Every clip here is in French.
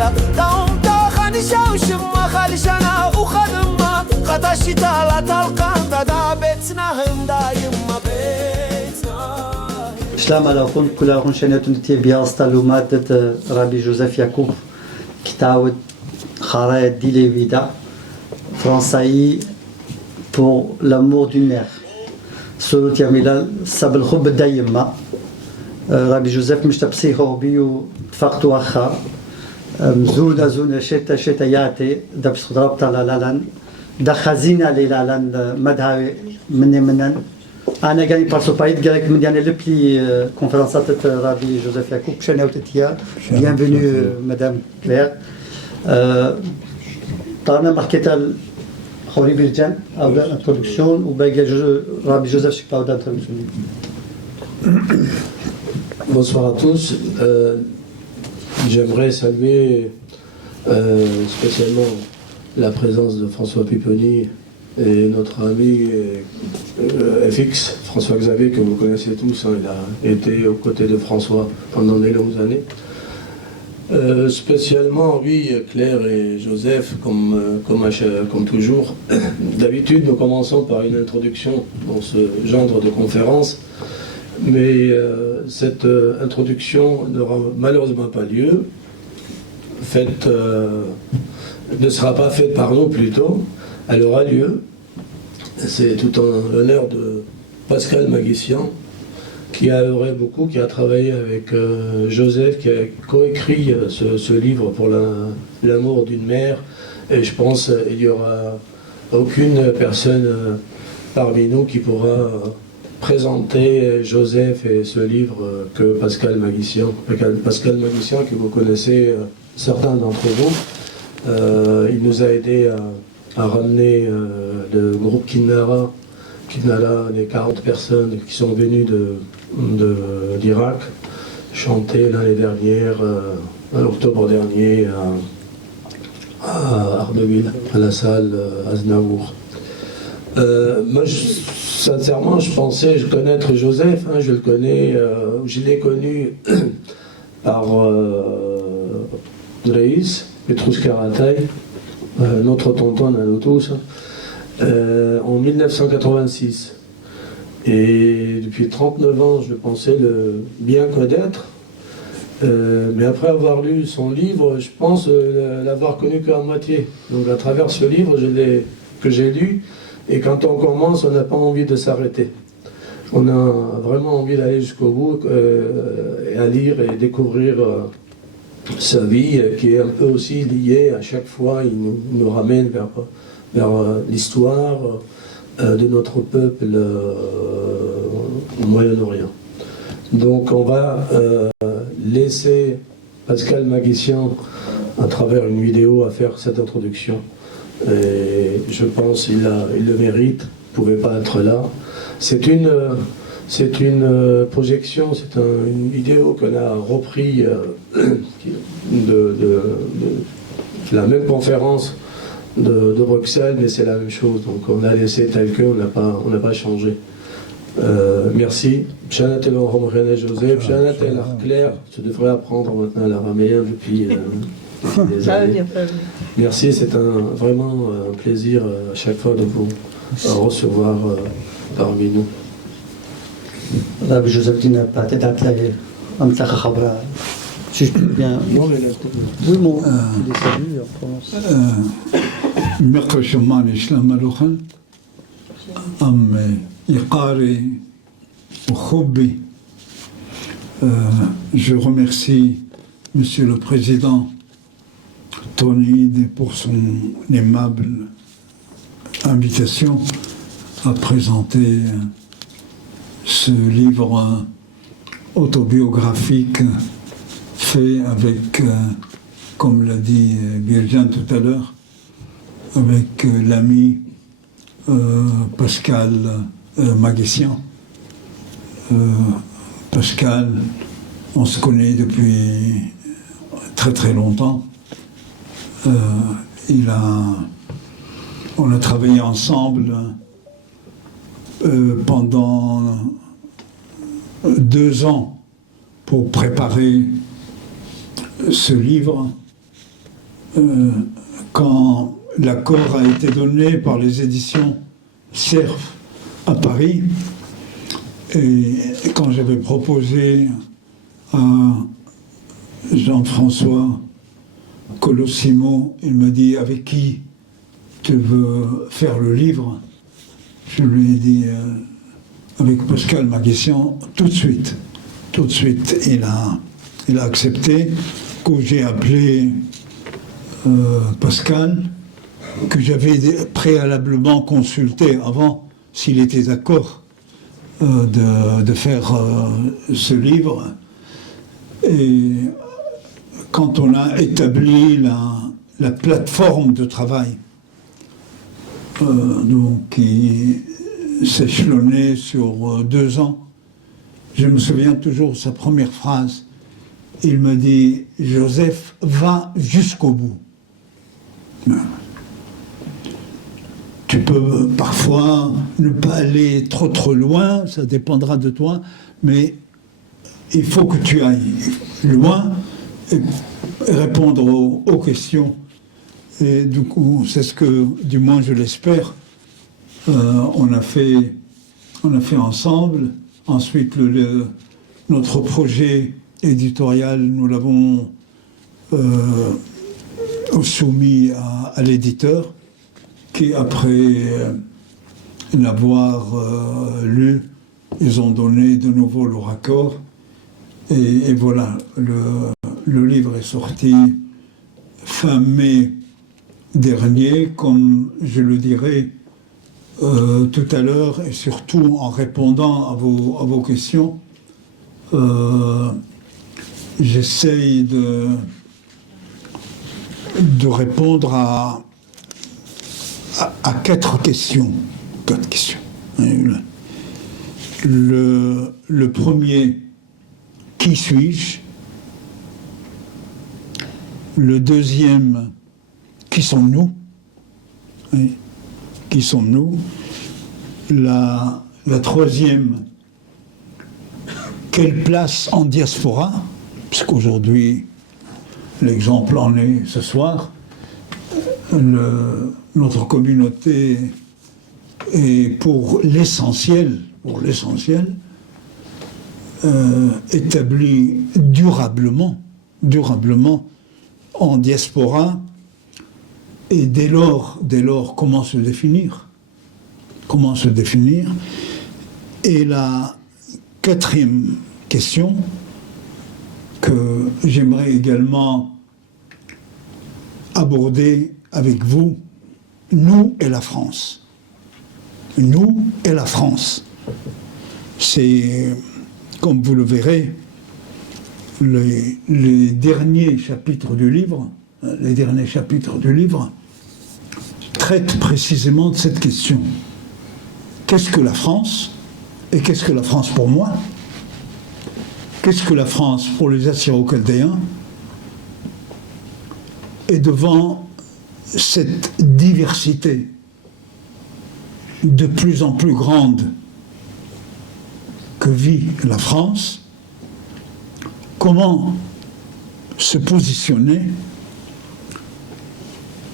لا داونتا خانشا وشما خالشانا وخدما خطاشتا لا تلقان دا بيتنا هم دايما بيتنا شلام على كنت كل أخون شنيتون تي بياستا لمادة ربي جوزيف يعقوب كتاود خرايط ديلي فيدا فرنساي pour l'amour d'une mère. سورة ياميلا سب الخب دايما ربي جوزيف مش تبسيخه بيو فقط وخا مزودة زونة شتا ياتي دبس ضربت على لالان دا خزينة لالان مدها منن أنا جاني بارسوبايد قالك من يعني لبلي كونفرنسات ربي جوزيف يعقوب شنو تتيا bienvenue madame Claire طالما ماركيتا خوري بيرجان أو introduction وباقي ربي جوزيف شكاو دا introduction. Bonsoir à tous. J'aimerais saluer spécialement la présence de François Pipponi et notre ami FX, François Xavier, que vous connaissez tous. Il a été aux côtés de François pendant des longues années. Spécialement, oui, Claire et Joseph, comme toujours. D'habitude, nous commençons par une introduction dans ce genre de conférence. Mais cette introduction n'aura malheureusement pas lieu. Ne sera pas faite par nous plutôt. Elle aura lieu. C'est tout en l'honneur de Pascal Maguissian, qui a œuvré beaucoup, qui a travaillé avec Joseph, qui a coécrit ce livre pour l'amour d'une mère. Et je pense qu'il n'y aura aucune personne parmi nous qui pourra présenter Joseph et ce livre que Pascal Maguissian. Pascal Maguissian, que vous connaissez certains d'entre vous, il nous a aidé à ramener le groupe Kinnara, les 40 personnes qui sont venues d'Irak, chanter l'année dernière, en octobre dernier, à Ardeville, à la salle Aznavour. Moi, sincèrement, je pensais connaître Joseph, je le connais, je l'ai connu par Dreis, Petrus Karatay, notre tonton à nous tous, en 1986. Et depuis 39 ans, je pensais le bien connaître, mais après avoir lu son livre, je pense l'avoir connu qu'à moitié. Donc à travers ce livre que j'ai lu, et quand on commence, on n'a pas envie de s'arrêter. On a vraiment envie d'aller jusqu'au bout et à lire et découvrir sa vie, qui est un peu aussi liée à chaque fois. Il nous ramène vers l'histoire de notre peuple au Moyen-Orient. Donc on va laisser Pascal Maguissian, à travers une vidéo, à faire cette introduction. Et je pense qu'il le mérite, il ne pouvait pas être là. C'est une projection, c'est une vidéo qu'on a repris de la même conférence de Bruxelles, mais c'est la même chose. Donc on a laissé tel que, on n'a pas changé. Merci. Pshanat el Romrene Joseph, Pshanat el Claire, je devrais apprendre maintenant l'araméen depuis des années. Merci, c'est vraiment un plaisir à chaque fois de vous recevoir parmi nous. Rabbi Joseph n'a pas été d'attler un petit khabra. Juste bien. Oui, mon. Merci, Shimon Islam Alouchan. Am Iqari Khoubi. Je remercie Monsieur le Président Tony pour son aimable invitation à présenter ce livre autobiographique fait avec, comme l'a dit Birjan tout à l'heure, avec l'ami Pascal Maguissian. Pascal, on se connaît depuis très très longtemps. On a travaillé ensemble pendant 2 ans pour préparer ce livre quand l'accord a été donné par les éditions Cerf à Paris, et quand j'avais proposé à Jean-François Colossimo, il me dit: avec qui tu veux faire le livre? Je lui ai dit avec Pascal Maguessian, tout de suite. Tout de suite, il a accepté, que j'ai appelé Pascal, que j'avais préalablement consulté avant s'il était d'accord de faire ce livre. Et quand on a établi la plateforme de travail, donc qui s'échelonnait sur 2 ans, je me souviens toujours sa première phrase. Il me dit: Joseph, va jusqu'au bout. Tu peux parfois ne pas aller trop loin, ça dépendra de toi, mais il faut que tu ailles loin et répondre aux questions. Et du coup, c'est ce que, du moins je l'espère, on a fait ensemble. Ensuite, notre projet éditorial, nous l'avons soumis à l'éditeur, qui, après l'avoir lu, ils ont donné de nouveau leur accord. Et voilà, le livre est sorti fin mai dernier, comme je le dirai tout à l'heure, et surtout en répondant à vos questions. J'essaye de répondre à 4 questions. 4 questions. Le premier: qui suis-je? Le deuxième: qui sommes-nous? Oui. Qui sommes-nous? La troisième: quelle place en diaspora? Parce qu'aujourd'hui, l'exemple en est ce soir. Notre communauté est pour l'essentiel, établie durablement en diaspora. Et dès lors, comment se définir? Et la 4e question que j'aimerais également aborder avec vous: nous et la France. Nous et la France. C'est, comme vous le verrez, les derniers chapitres du livre traitent précisément de cette question. Qu'est-ce que la France? Et qu'est-ce que la France pour moi? Qu'est-ce que la France pour les Assyro-Chaldéens? Et devant cette diversité de plus en plus grande que vit la France, comment se positionner?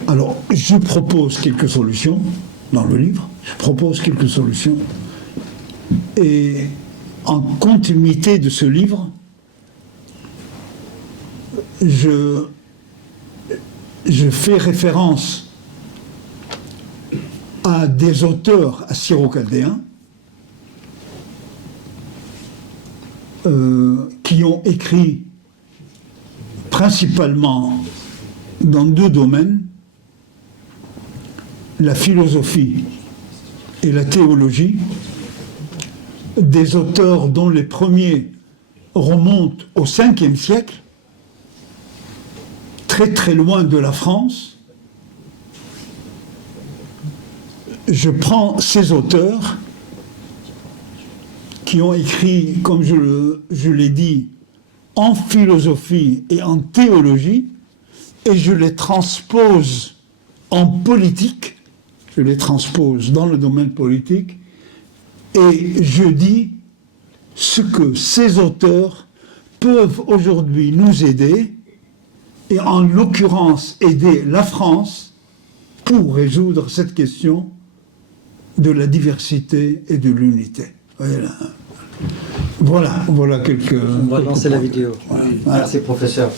Alors, je propose quelques solutions dans le livre, et en continuité de ce livre, je fais référence à des auteurs assyro-chaldéens qui ont écrit principalement dans 2 domaines: la philosophie et la théologie, des auteurs dont les premiers remontent au 5e siècle, très très loin de la France. Je prends ces auteurs qui ont écrit, comme je l'ai dit, en philosophie et en théologie, et je les transpose en politique, je les transpose dans le domaine politique, et je dis ce que ces auteurs peuvent aujourd'hui nous aider et en l'occurrence aider la France pour résoudre cette question de la diversité et de l'unité. Voilà quelques... On va lancer la vidéo. Voilà. Merci, professeur.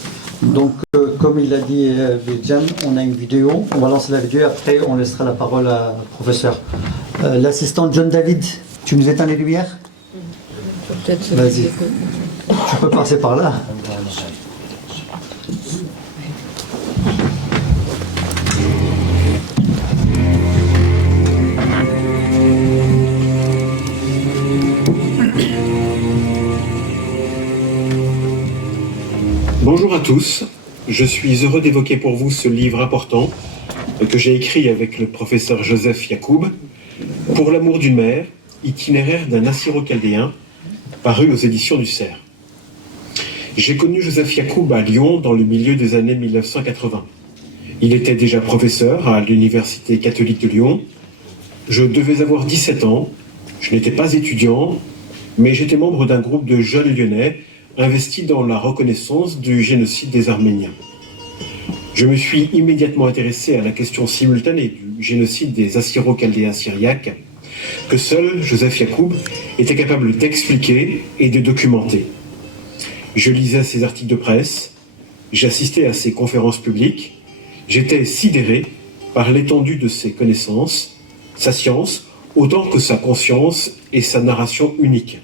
Donc, comme il a dit Bijan, on a une vidéo. On va lancer la vidéo et après, on laissera la parole à professeur. L'assistant John David, tu nous éteins les lumières? Peut-être. Vas-y. Tu peux passer par là. Bonjour à tous, je suis heureux d'évoquer pour vous ce livre important que j'ai écrit avec le professeur Joseph Yacoub, Pour l'amour d'une mère, itinéraire d'un Assyro-Chaldéen, paru aux éditions du Cerf. J'ai connu Joseph Yacoub à Lyon dans le milieu des années 1980. Il était déjà professeur à l'Université catholique de Lyon. Je devais avoir 17 ans, je n'étais pas étudiant, mais j'étais membre d'un groupe de jeunes lyonnais investi dans la reconnaissance du génocide des Arméniens. Je me suis immédiatement intéressé à la question simultanée du génocide des Assyro-Chaldéens syriaques, que seul Joseph Yacoub était capable d'expliquer et de documenter. Je lisais ses articles de presse, j'assistais à ses conférences publiques, j'étais sidéré par l'étendue de ses connaissances, sa science, autant que sa conscience et sa narration unique.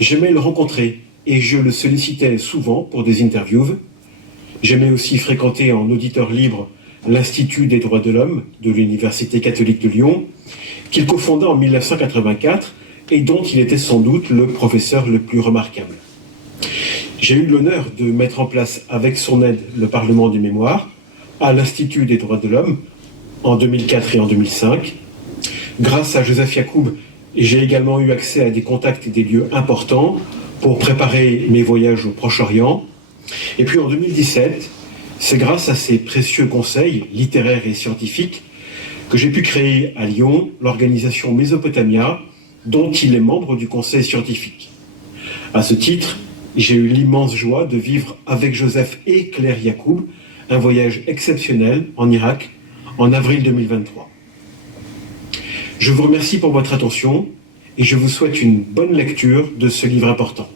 J'aimais le rencontrer, et je le sollicitais souvent pour des interviews. J'aimais aussi fréquenter en auditeur libre l'Institut des droits de l'homme de l'Université catholique de Lyon, qu'il cofonda en 1984 et dont il était sans doute le professeur le plus remarquable. J'ai eu l'honneur de mettre en place avec son aide le Parlement du Mémoire à l'Institut des droits de l'homme en 2004 et en 2005. Grâce à Joseph Yacoub, j'ai également eu accès à des contacts et des lieux importants pour préparer mes voyages au Proche-Orient. Et puis en 2017, c'est grâce à ces précieux conseils littéraires et scientifiques que j'ai pu créer à Lyon l'organisation Mésopotamia, dont il est membre du conseil scientifique. À ce titre, j'ai eu l'immense joie de vivre avec Joseph et Claire Yacoub un voyage exceptionnel en Irak en avril 2023. Je vous remercie pour votre attention et je vous souhaite une bonne lecture de ce livre important.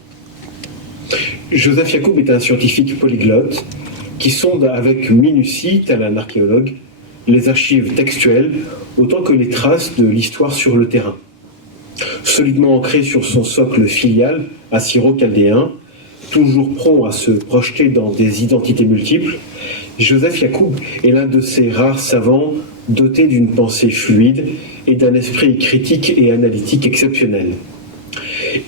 Joseph Yacoub est un scientifique polyglotte qui sonde avec minutie, tel un archéologue, les archives textuelles autant que les traces de l'histoire sur le terrain. Solidement ancré sur son socle filial, assyro-chaldéen, toujours prompt à se projeter dans des identités multiples, Joseph Yacoub est l'un de ces rares savants dotés d'une pensée fluide et d'un esprit critique et analytique exceptionnel.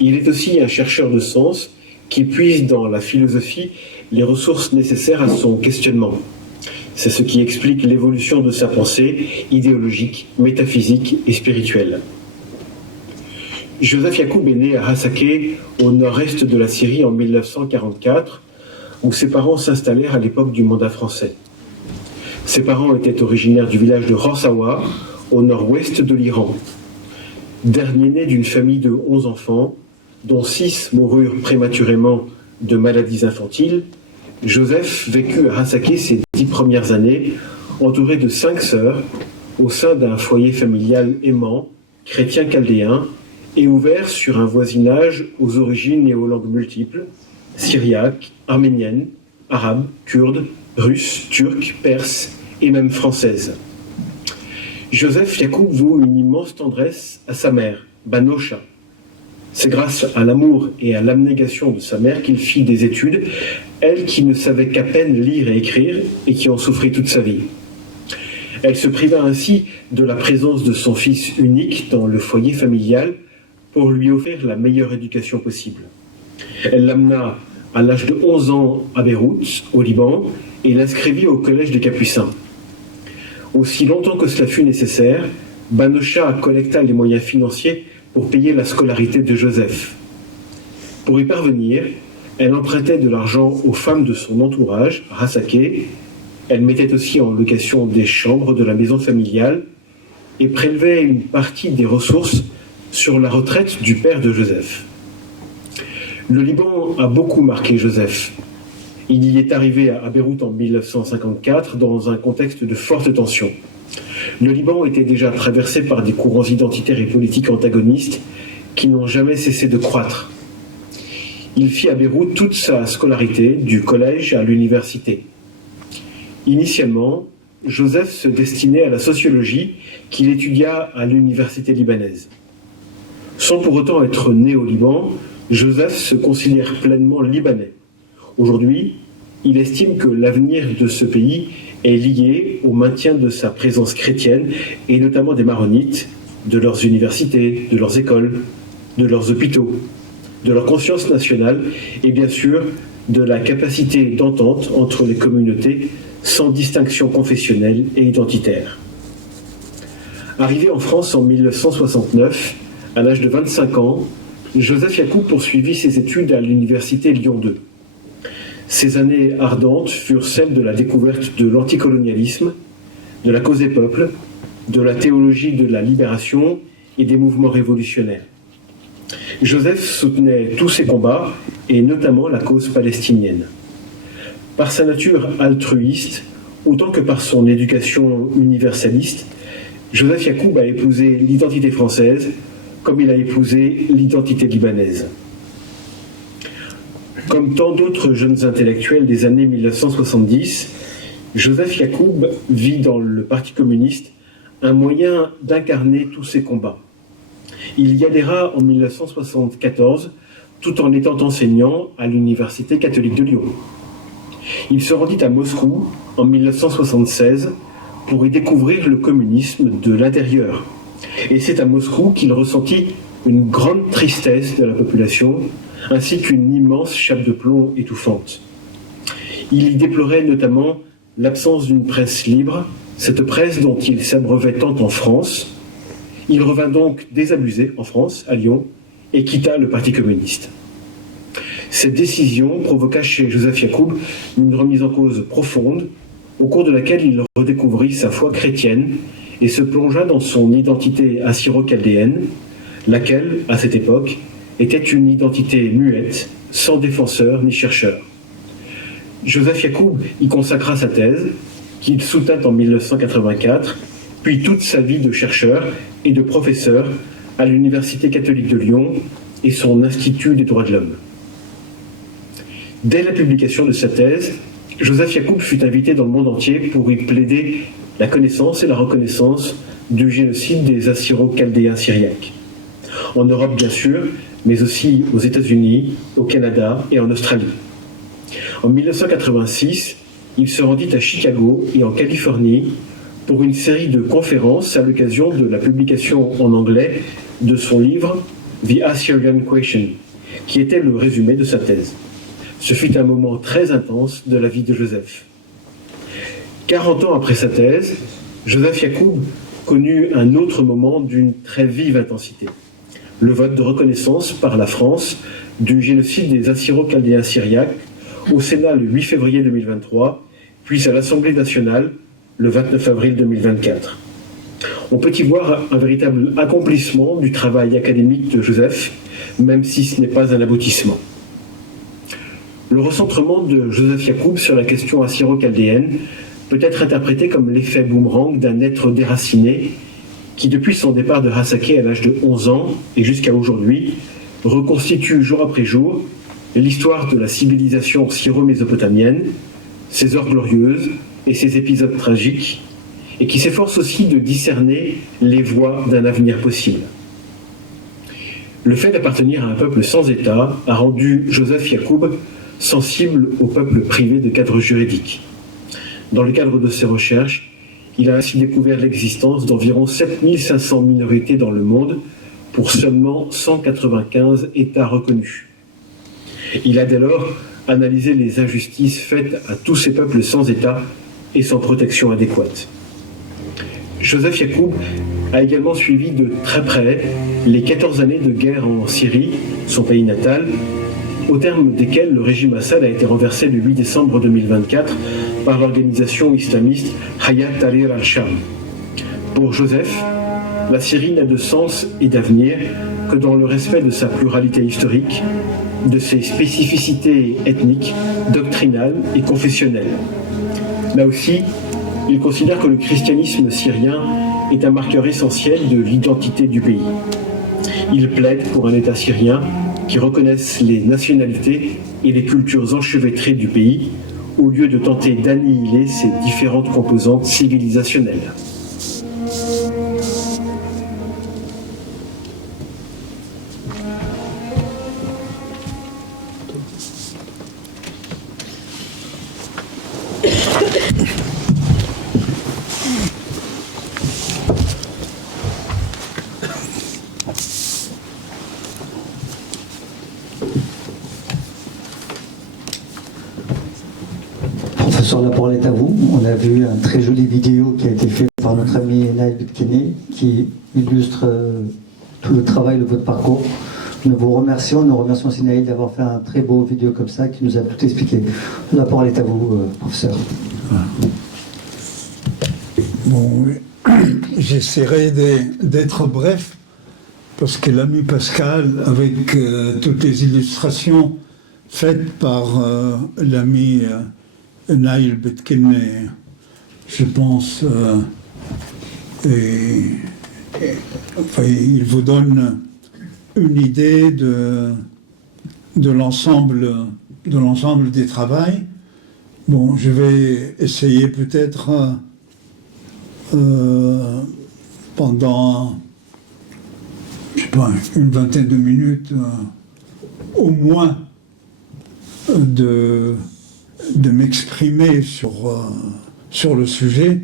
Il est aussi un chercheur de sens qui puise dans la philosophie les ressources nécessaires à son questionnement. C'est ce qui explique l'évolution de sa pensée idéologique, métaphysique et spirituelle. Joseph Yacoub est né à Hassaké, au nord-est de la Syrie, en 1944, où ses parents s'installèrent à l'époque du mandat français. Ses parents étaient originaires du village de Rossawa, au nord-ouest de l'Iran. Dernier né d'une famille de 11 enfants, dont 6 moururent prématurément de maladies infantiles, Joseph vécut à Hassaké ses 10 premières années, entouré de 5 sœurs, au sein d'un foyer familial aimant, chrétien chaldéen, et ouvert sur un voisinage aux origines et aux langues multiples, syriaques, arméniennes, arabes, kurdes, russes, turcs, perses et même françaises. Joseph Yacoub voue une immense tendresse à sa mère, Banocha. C'est grâce à l'amour et à l'abnégation de sa mère qu'il fit des études, elle qui ne savait qu'à peine lire et écrire et qui en souffrit toute sa vie. Elle se priva ainsi de la présence de son fils unique dans le foyer familial pour lui offrir la meilleure éducation possible. Elle l'amena à l'âge de 11 ans à Beyrouth, au Liban, et l'inscrivit au collège des Capucins. Aussi longtemps que cela fut nécessaire, Banocha collecta les moyens financiers pour payer la scolarité de Joseph. Pour y parvenir, elle empruntait de l'argent aux femmes de son entourage, à Hassaké. Elle mettait aussi en location des chambres de la maison familiale et prélevait une partie des ressources sur la retraite du père de Joseph. Le Liban a beaucoup marqué Joseph. Il y est arrivé à Beyrouth en 1954 dans un contexte de forte tension. Le Liban était déjà traversé par des courants identitaires et politiques antagonistes qui n'ont jamais cessé de croître. Il fit à Beyrouth toute sa scolarité, du collège à l'université. Initialement, Joseph se destinait à la sociologie qu'il étudia à l'université libanaise. Sans pour autant être né au Liban, Joseph se considère pleinement libanais. Aujourd'hui, il estime que l'avenir de ce pays est lié au maintien de sa présence chrétienne et notamment des maronites, de leurs universités, de leurs écoles, de leurs hôpitaux, de leur conscience nationale et bien sûr de la capacité d'entente entre les communautés sans distinction confessionnelle et identitaire. Arrivé en France en 1969, à l'âge de 25 ans, Joseph Yacoub poursuivit ses études à l'université Lyon 2. Ces années ardentes furent celles de la découverte de l'anticolonialisme, de la cause des peuples, de la théologie de la libération et des mouvements révolutionnaires. Joseph soutenait tous ces combats, et notamment la cause palestinienne. Par sa nature altruiste, autant que par son éducation universaliste, Joseph Yacoub a épousé l'identité française comme il a épousé l'identité libanaise. Comme tant d'autres jeunes intellectuels des années 1970, Joseph Yacoub vit dans le Parti communiste un moyen d'incarner tous ces combats. Il y adhéra en 1974 tout en étant enseignant à l'Université catholique de Lyon. Il se rendit à Moscou en 1976 pour y découvrir le communisme de l'intérieur. Et c'est à Moscou qu'il ressentit une grande tristesse de la population, ainsi qu'une immense chape de plomb étouffante. Il y déplorait notamment l'absence d'une presse libre, cette presse dont il s'abreuvait tant en France. Il revint donc désabusé en France, à Lyon, et quitta le Parti communiste. Cette décision provoqua chez Joseph Yacoub une remise en cause profonde, au cours de laquelle il redécouvrit sa foi chrétienne et se plongea dans son identité assyro-chaldéenne, laquelle, à cette époque, était une identité muette, sans défenseur ni chercheur. Joseph Yacoub y consacra sa thèse, qu'il soutint en 1984, puis toute sa vie de chercheur et de professeur à l'Université catholique de Lyon et son Institut des droits de l'homme. Dès la publication de sa thèse, Joseph Yacoub fut invité dans le monde entier pour y plaider la connaissance et la reconnaissance du génocide des Assyro-Chaldéens syriaques. En Europe, bien sûr, mais aussi aux États-Unis, au Canada et en Australie. En 1986, il se rendit à Chicago et en Californie pour une série de conférences à l'occasion de la publication en anglais de son livre The Assyrian Question, qui était le résumé de sa thèse. Ce fut un moment très intense de la vie de Joseph. 40 ans après sa thèse, Joseph Yacoub connut un autre moment d'une très vive intensité. Le vote de reconnaissance par la France du génocide des Assyro-Chaldéens syriaques au Sénat le 8 février 2023, puis à l'Assemblée nationale le 29 avril 2024. On peut y voir un véritable accomplissement du travail académique de Joseph, même si ce n'est pas un aboutissement. Le recentrement de Joseph Yacoub sur la question assyro-chaldéenne peut être interprété comme l'effet boomerang d'un être déraciné qui, depuis son départ de Hassaké à l'âge de 11 ans et jusqu'à aujourd'hui, reconstitue jour après jour l'histoire de la civilisation syro-mésopotamienne, ses heures glorieuses et ses épisodes tragiques, et qui s'efforce aussi de discerner les voies d'un avenir possible. Le fait d'appartenir à un peuple sans État a rendu Joseph Yacoub sensible au peuple privé de cadre juridique. Dans le cadre de ses recherches, il a ainsi découvert l'existence d'environ 7500 minorités dans le monde pour seulement 195 États reconnus. Il a dès lors analysé les injustices faites à tous ces peuples sans État et sans protection adéquate. Joseph Yacoub a également suivi de très près les 14 années de guerre en Syrie, son pays natal, au terme desquels le régime Assad a été renversé le 8 décembre 2024 par l'organisation islamiste Hayat Tahrir al-Sham. Pour Joseph, la Syrie n'a de sens et d'avenir que dans le respect de sa pluralité historique, de ses spécificités ethniques, doctrinales et confessionnelles. Là aussi, il considère que le christianisme syrien est un marqueur essentiel de l'identité du pays. Il plaide pour un État syrien qui reconnaisse les nationalités et les cultures enchevêtrées du pays, au lieu de tenter d'annihiler ses différentes composantes civilisationnelles. Professeur, la parole est à vous. On a vu une très jolie vidéo qui a été faite par notre ami Naïl Betkene qui illustre tout le travail de votre parcours. Nous vous remercions. Nous remercions aussi Naïl d'avoir fait un très beau vidéo comme ça qui nous a tout expliqué. La parole est à vous, professeur. Bon, j'essaierai d'être bref parce que l'ami Pascal, avec toutes les illustrations faites par l'ami Naïl Betkene, je pense, enfin, il vous donne une idée de l'ensemble des travaux. Bon, je vais essayer peut-être pendant, je sais pas, une vingtaine de minutes au moins de m'exprimer sur le sujet.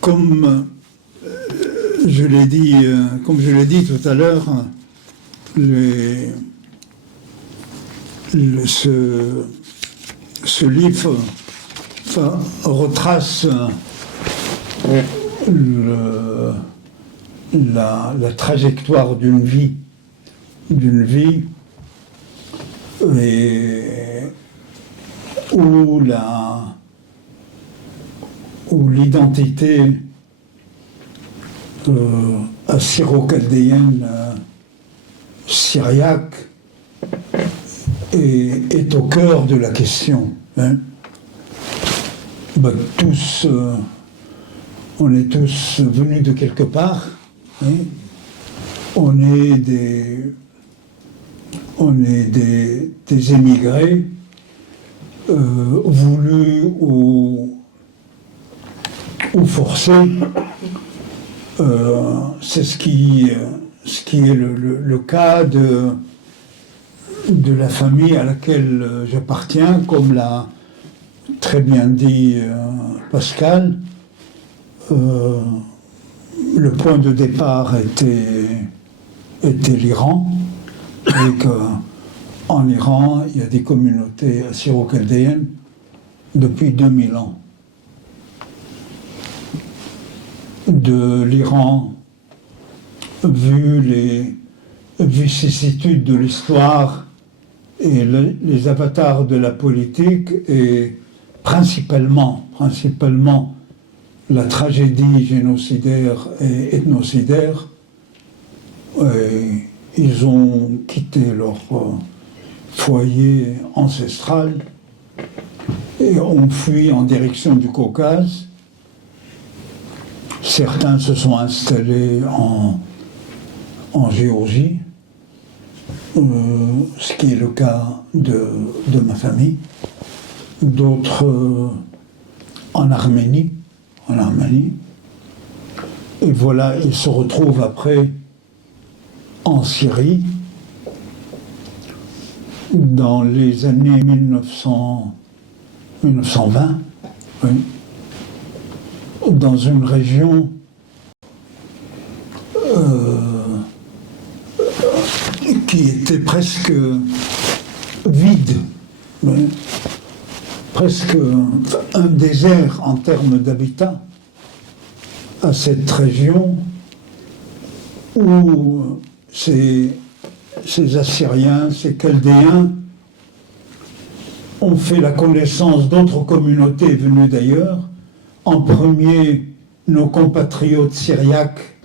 Comme je l'ai dit tout à l'heure, ce livre retrace la trajectoire d'une vie et où l'identité assyro-chaldéenne syriaque est au cœur de la question. Hein. Ben, on est tous venus de quelque part. Hein. On est des émigrés voulus ou forcés. C'est ce qui est le cas de la famille à laquelle j'appartiens, comme l'a très bien dit Pascal. Le point de départ était l'Iran, et qu'en Iran, il y a des communautés assyro-chaldéennes depuis 2000 ans. De l'Iran, vu les vicissitudes de l'histoire et les avatars de la politique, et principalement la tragédie génocidaire et ethnocidaire, ils ont quitté leur foyer ancestral et ont fui en direction du Caucase. Certains se sont installés en Géorgie, ce qui est le cas de ma famille. D'autres en Arménie. Et voilà, ils se retrouvent après en Syrie, dans les années 1920, oui, dans une région qui était presque vide, oui, presque un désert en termes d'habitat, à cette région où ces Assyriens, ces Chaldéens ont fait la connaissance d'autres communautés venues d'ailleurs. En premier, nos compatriotes syriaques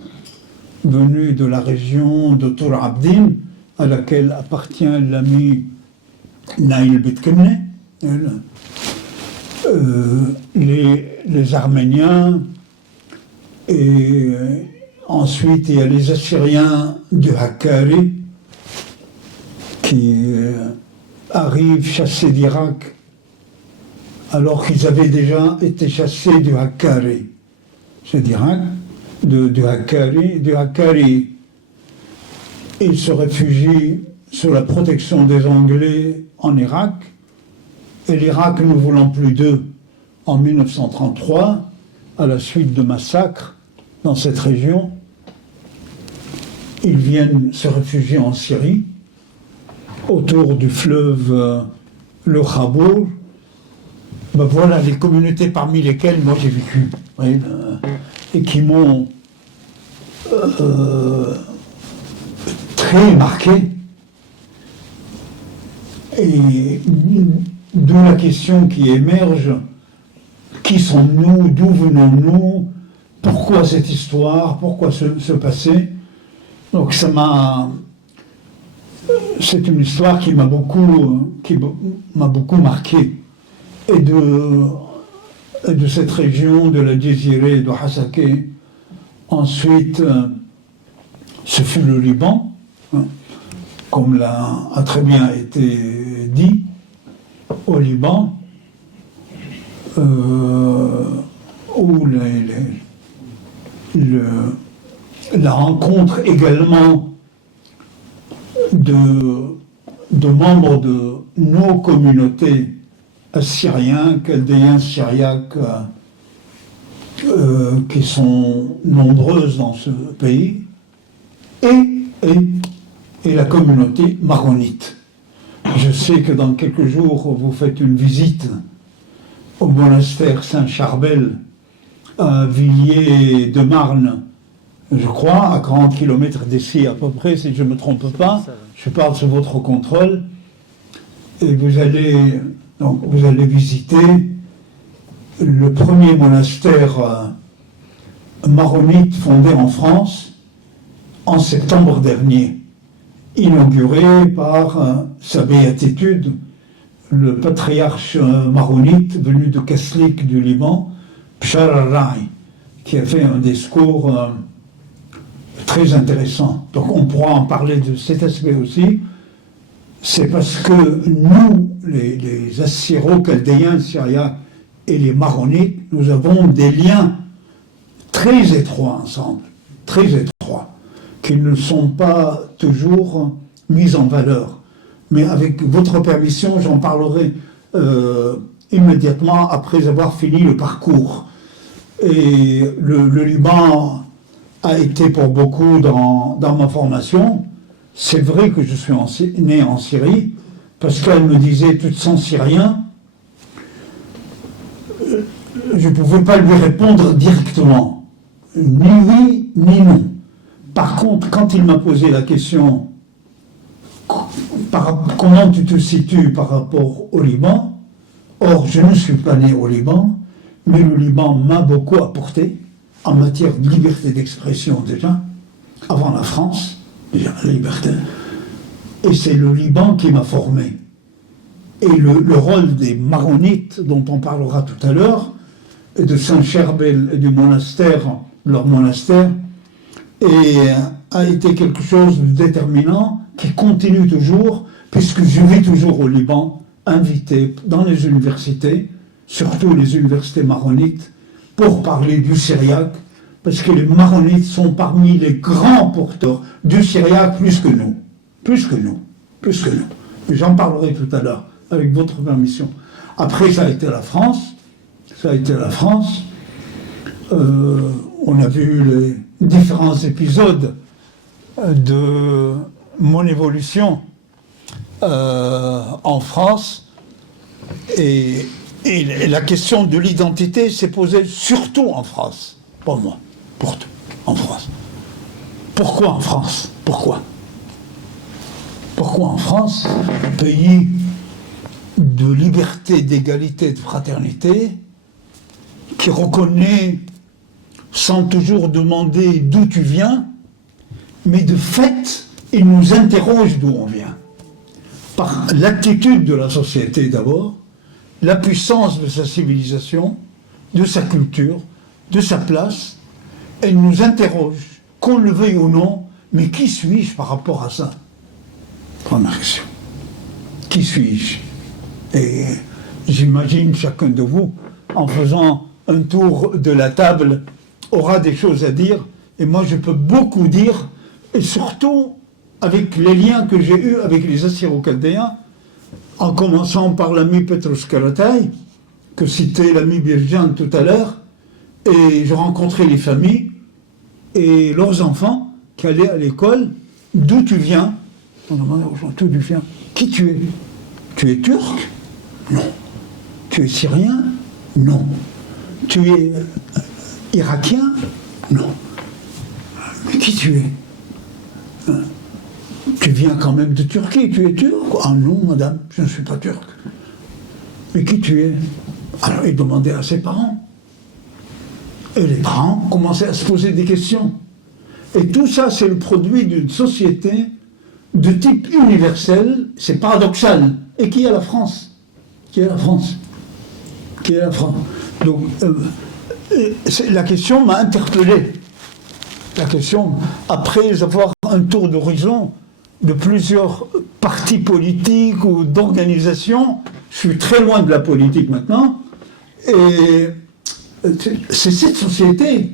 venus de la région de Tour Abdin, à laquelle appartient l'ami Naïl Betkemne, les Arméniens, et ensuite il y a les Assyriens du Hakkari qui arrivent chassés d'Irak alors qu'ils avaient déjà été chassés du Hakkari. C'est d'Irak, du Hakkari. Ils se réfugient sous la protection des Anglais en Irak, et l'Irak ne voulant plus d'eux en 1933, à la suite de massacres dans cette région, ils viennent se réfugier en Syrie, autour du fleuve le Khabour. Ben voilà les communautés parmi lesquelles moi j'ai vécu, oui, et qui m'ont très marqué. Et d'où la question qui émerge: qui sommes-nous, d'où venons-nous, pourquoi cette histoire, pourquoi ce passé? Donc c'est une histoire qui m'a beaucoup marqué. Et de cette région, de la Désirée, de Hassaké. Ensuite, ce fut le Liban, hein, comme a très bien été dit, au Liban, où la rencontre également de membres de nos communautés assyriens, chaldéens, syriaques, qui sont nombreuses dans ce pays, et la communauté maronite. Je sais que dans quelques jours, vous faites une visite au monastère Saint-Charbel, à Villiers-de-Marne, je crois, à 40 km d'ici à peu près, si je ne me trompe pas. Je parle sous votre contrôle. Et vous allez visiter le premier monastère maronite fondé en France en septembre dernier, inauguré par sa béatitude, le patriarche maronite venu de Kaslik du Liban, Bchar al-Rai, qui a fait un discours très intéressant. Donc on pourra en parler de cet aspect aussi. C'est parce que nous, les Assyro-Chaldéens, Syriaques et les Maronites, nous avons des liens très étroits ensemble, très étroits, qui ne sont pas toujours mis en valeur. Mais avec votre permission, j'en parlerai immédiatement après avoir fini le parcours. Et le Liban a été pour beaucoup dans ma formation. C'est vrai que je suis né en Syrie, parce qu'elle me disait, tu te sens syrien? Je ne pouvais pas lui répondre directement, ni oui, ni non. Par contre, quand il m'a posé la question, comment tu te situes par rapport au Liban? Or, je ne suis pas né au Liban, mais le Liban m'a beaucoup apporté en matière de liberté d'expression déjà, avant la France. Déjà, la liberté. Et c'est le Liban qui m'a formé. Et le rôle des Maronites, dont on parlera tout à l'heure, et de Saint-Charbel et du monastère, leur monastère, a été quelque chose de déterminant, qui continue toujours, puisque je vis toujours au Liban, invité dans les universités, surtout les universités maronites, pour parler du syriaque, parce que les Maronites sont parmi les grands porteurs du syriaque plus que nous. Plus que nous. J'en parlerai tout à l'heure, avec votre permission. Après, ça a été la France. On a vu les différents épisodes de mon évolution en France. Et la question de l'identité s'est posée surtout en France. Pas moi. Pourtant, en France. Pourquoi en France? Pourquoi en France, pays de liberté, d'égalité, de fraternité, qui reconnaît, sans toujours demander d'où tu viens, mais de fait, il nous interroge d'où on vient. Par l'attitude de la société d'abord, la puissance de sa civilisation, de sa culture, de sa place, elle nous interroge, qu'on le veuille ou non, mais qui suis-je par rapport à ça? Première question. Qui suis-je? Et j'imagine chacun de vous, en faisant un tour de la table, aura des choses à dire, et moi je peux beaucoup dire, et surtout avec les liens que j'ai eus avec les Assyro-Chaldéens, en commençant par l'ami Petros Karatai, que citait l'ami Birjan tout à l'heure, et je rencontrais les familles et leurs enfants qui allaient à l'école. D'où tu viens? On demandait aux gens, d'où tu viens? Qui tu es? Tu es turc? Non. Tu es syrien? Non. Tu es irakien? Non. Mais qui tu es? Tu viens quand même de Turquie, tu es turc? Ah non, madame, je ne suis pas turc. Mais qui tu es? Alors il demandait à ses parents. Et les parents commençaient à se poser des questions. Et tout ça, c'est le produit d'une société de type universel, c'est paradoxal. Et qui est la France? Qui est la France? Qui est la France? Donc, la question m'a interpellé. La question, après avoir un tour d'horizon de plusieurs partis politiques ou d'organisations, je suis très loin de la politique maintenant, et c'est cette société.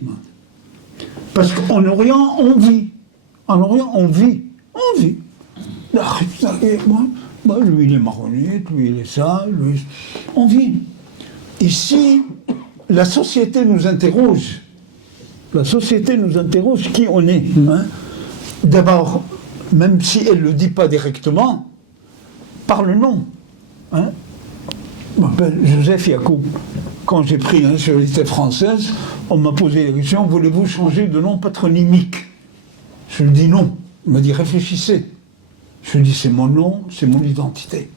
Parce qu'en Orient, on vit. En Orient, on vit. On vit. Moi, lui, il est maronite, lui, il est ça, lui... On vit. Ici, la société nous interroge. La société nous interroge qui on est. Hein? D'abord, même si elle ne le dit pas directement, par le nom. Hein? Je m'appelle Joseph Yacoub. Quand j'ai pris la nationalité française, on m'a posé la question, voulez-vous changer de nom patronymique? Je lui dis non. Il m'a dit réfléchissez. Je lui dis c'est mon nom, c'est mon identité.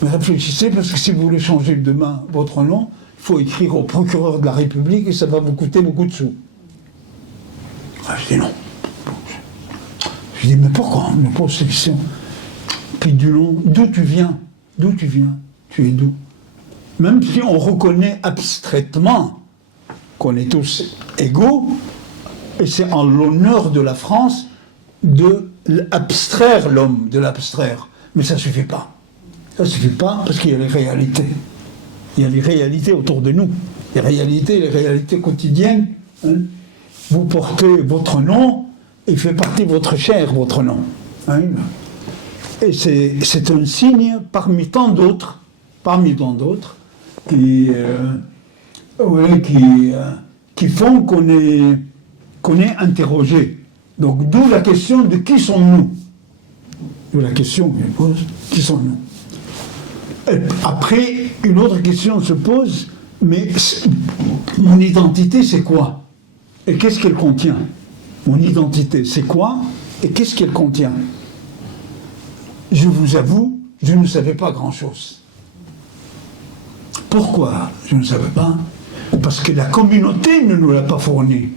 Mais réfléchissez parce que si vous voulez changer demain votre nom, il faut écrire au procureur de la République et ça va vous coûter beaucoup de sous. Je dis non. Je dis mais pourquoi on me pose cette question? Puis du nom, d'où tu viens? D'où tu viens? Tu es d'où? Même si on reconnaît abstraitement qu'on est tous égaux, et c'est en l'honneur de la France de abstraire l'homme, de l'abstraire. Mais ça ne suffit pas. Ça ne suffit pas parce qu'il y a les réalités. Il y a les réalités autour de nous. Les réalités quotidiennes. Hein. Vous portez votre nom, il fait partie de votre chair, votre nom. Hein. Et c'est un signe parmi tant d'autres, qui font qu'on est interrogé. Donc d'où la question de qui sommes-nous? D'où la question que je pose, qui sommes-nous? Après, une autre question se pose, mais mon identité c'est quoi? Et qu'est-ce qu'elle contient? Mon identité c'est quoi? Et qu'est-ce qu'elle contient? Je vous avoue, je ne savais pas grand-chose. Pourquoi je ne savais pas? Parce que la communauté ne nous l'a pas fourni.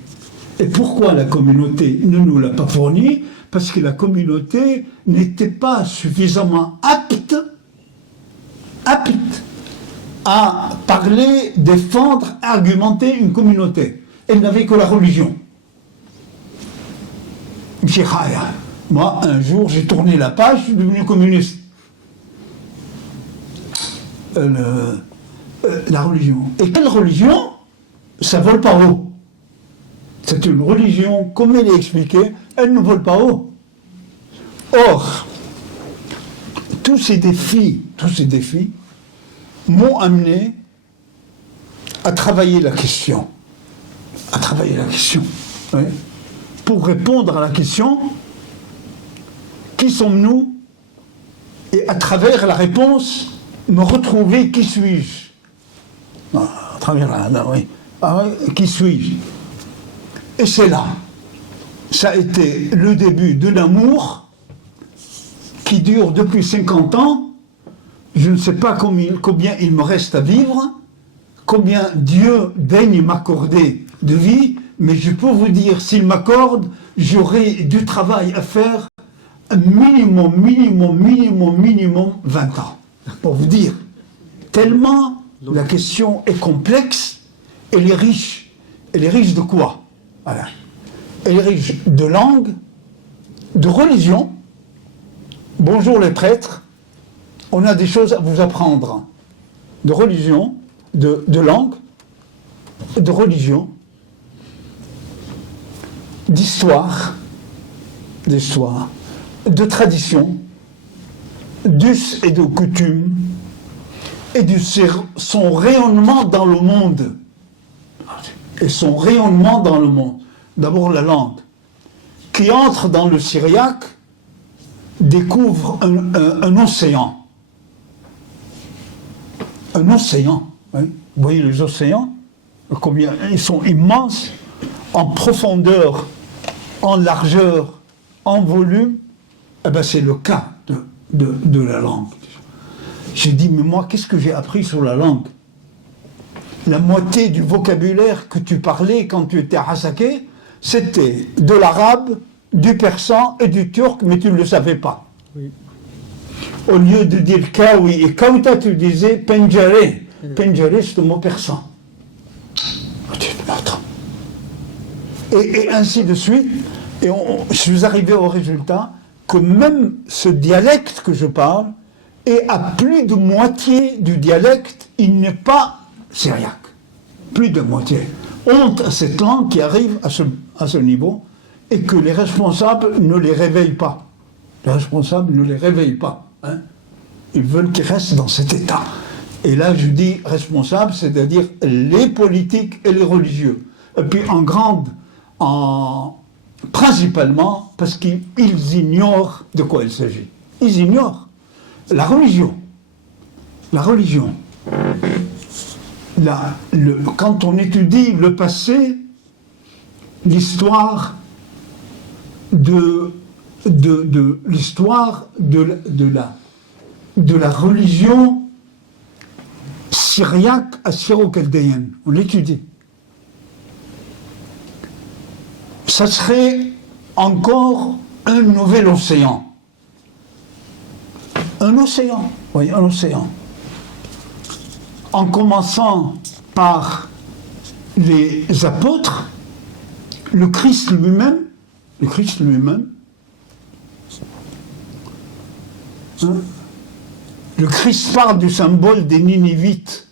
Et pourquoi la communauté ne nous l'a pas fourni? Parce que la communauté n'était pas suffisamment apte à parler, défendre, argumenter une communauté. Elle n'avait que la religion. Moi, un jour, j'ai tourné la page, je suis devenu communiste. La religion. Et quelle religion? Ça vole pas haut. C'est une religion, comme elle est expliquée, elle ne vole pas haut. Or, tous ces défis m'ont amené à travailler la question. Oui. Pour répondre à la question, qui sommes-nous? Et à travers la réponse, me retrouver qui suis-je? À travers oui. Qui suis-je? Et c'est là. Ça a été le début de l'amour qui dure depuis 50 ans. Je ne sais pas combien il me reste à vivre, combien Dieu daigne m'accorder de vie, mais je peux vous dire, s'il m'accorde, j'aurai du travail à faire minimum 20 ans. Pour vous dire, tellement la question est complexe, elle est riche. Elle est riche de quoi? Voilà. Elle est riche de langue, de religion. Bonjour les prêtres, on a des choses à vous apprendre. De religion, de langue, de religion, d'histoire, de tradition, d'us et de coutumes, et de son rayonnement dans le monde. Et son rayonnement dans le monde. D'abord la langue. Qui entre dans le syriaque découvre un océan. Un océan. Oui. Vous voyez les océans, combien ils sont immenses, en profondeur, en largeur, en volume. Eh ben c'est le cas de la langue. J'ai dit, mais moi, qu'est-ce que j'ai appris sur la langue? La moitié du vocabulaire que tu parlais quand tu étais à Hassaké, c'était de l'arabe, du persan et du turc, mais tu ne le savais pas. Oui. Au lieu de dire kawi et kauta, tu disais penjare. Penjare, c'est le mot persan. Attends. Et ainsi de suite. Et je suis arrivé au résultat que même ce dialecte que je parle, et à plus de moitié du dialecte, il n'est pas syriaque. Plus de moitié. Honte à cette langue qui arrive à ce niveau et que les responsables ne les réveillent pas. Les responsables ne les réveillent pas. Hein. Ils veulent qu'ils restent dans cet état. Et là, je dis responsables, c'est-à-dire les politiques et les religieux. Et puis principalement parce qu'ils ignorent de quoi il s'agit. Ils ignorent la religion. La religion. Quand on étudie le passé, l'histoire de la religion syriaque assyro-chaldéenne, on l'étudie. Ça serait encore un nouvel océan. Un océan, oui, un océan. En commençant par les apôtres, le Christ lui-même, hein, le Christ parle du symbole des Ninivites.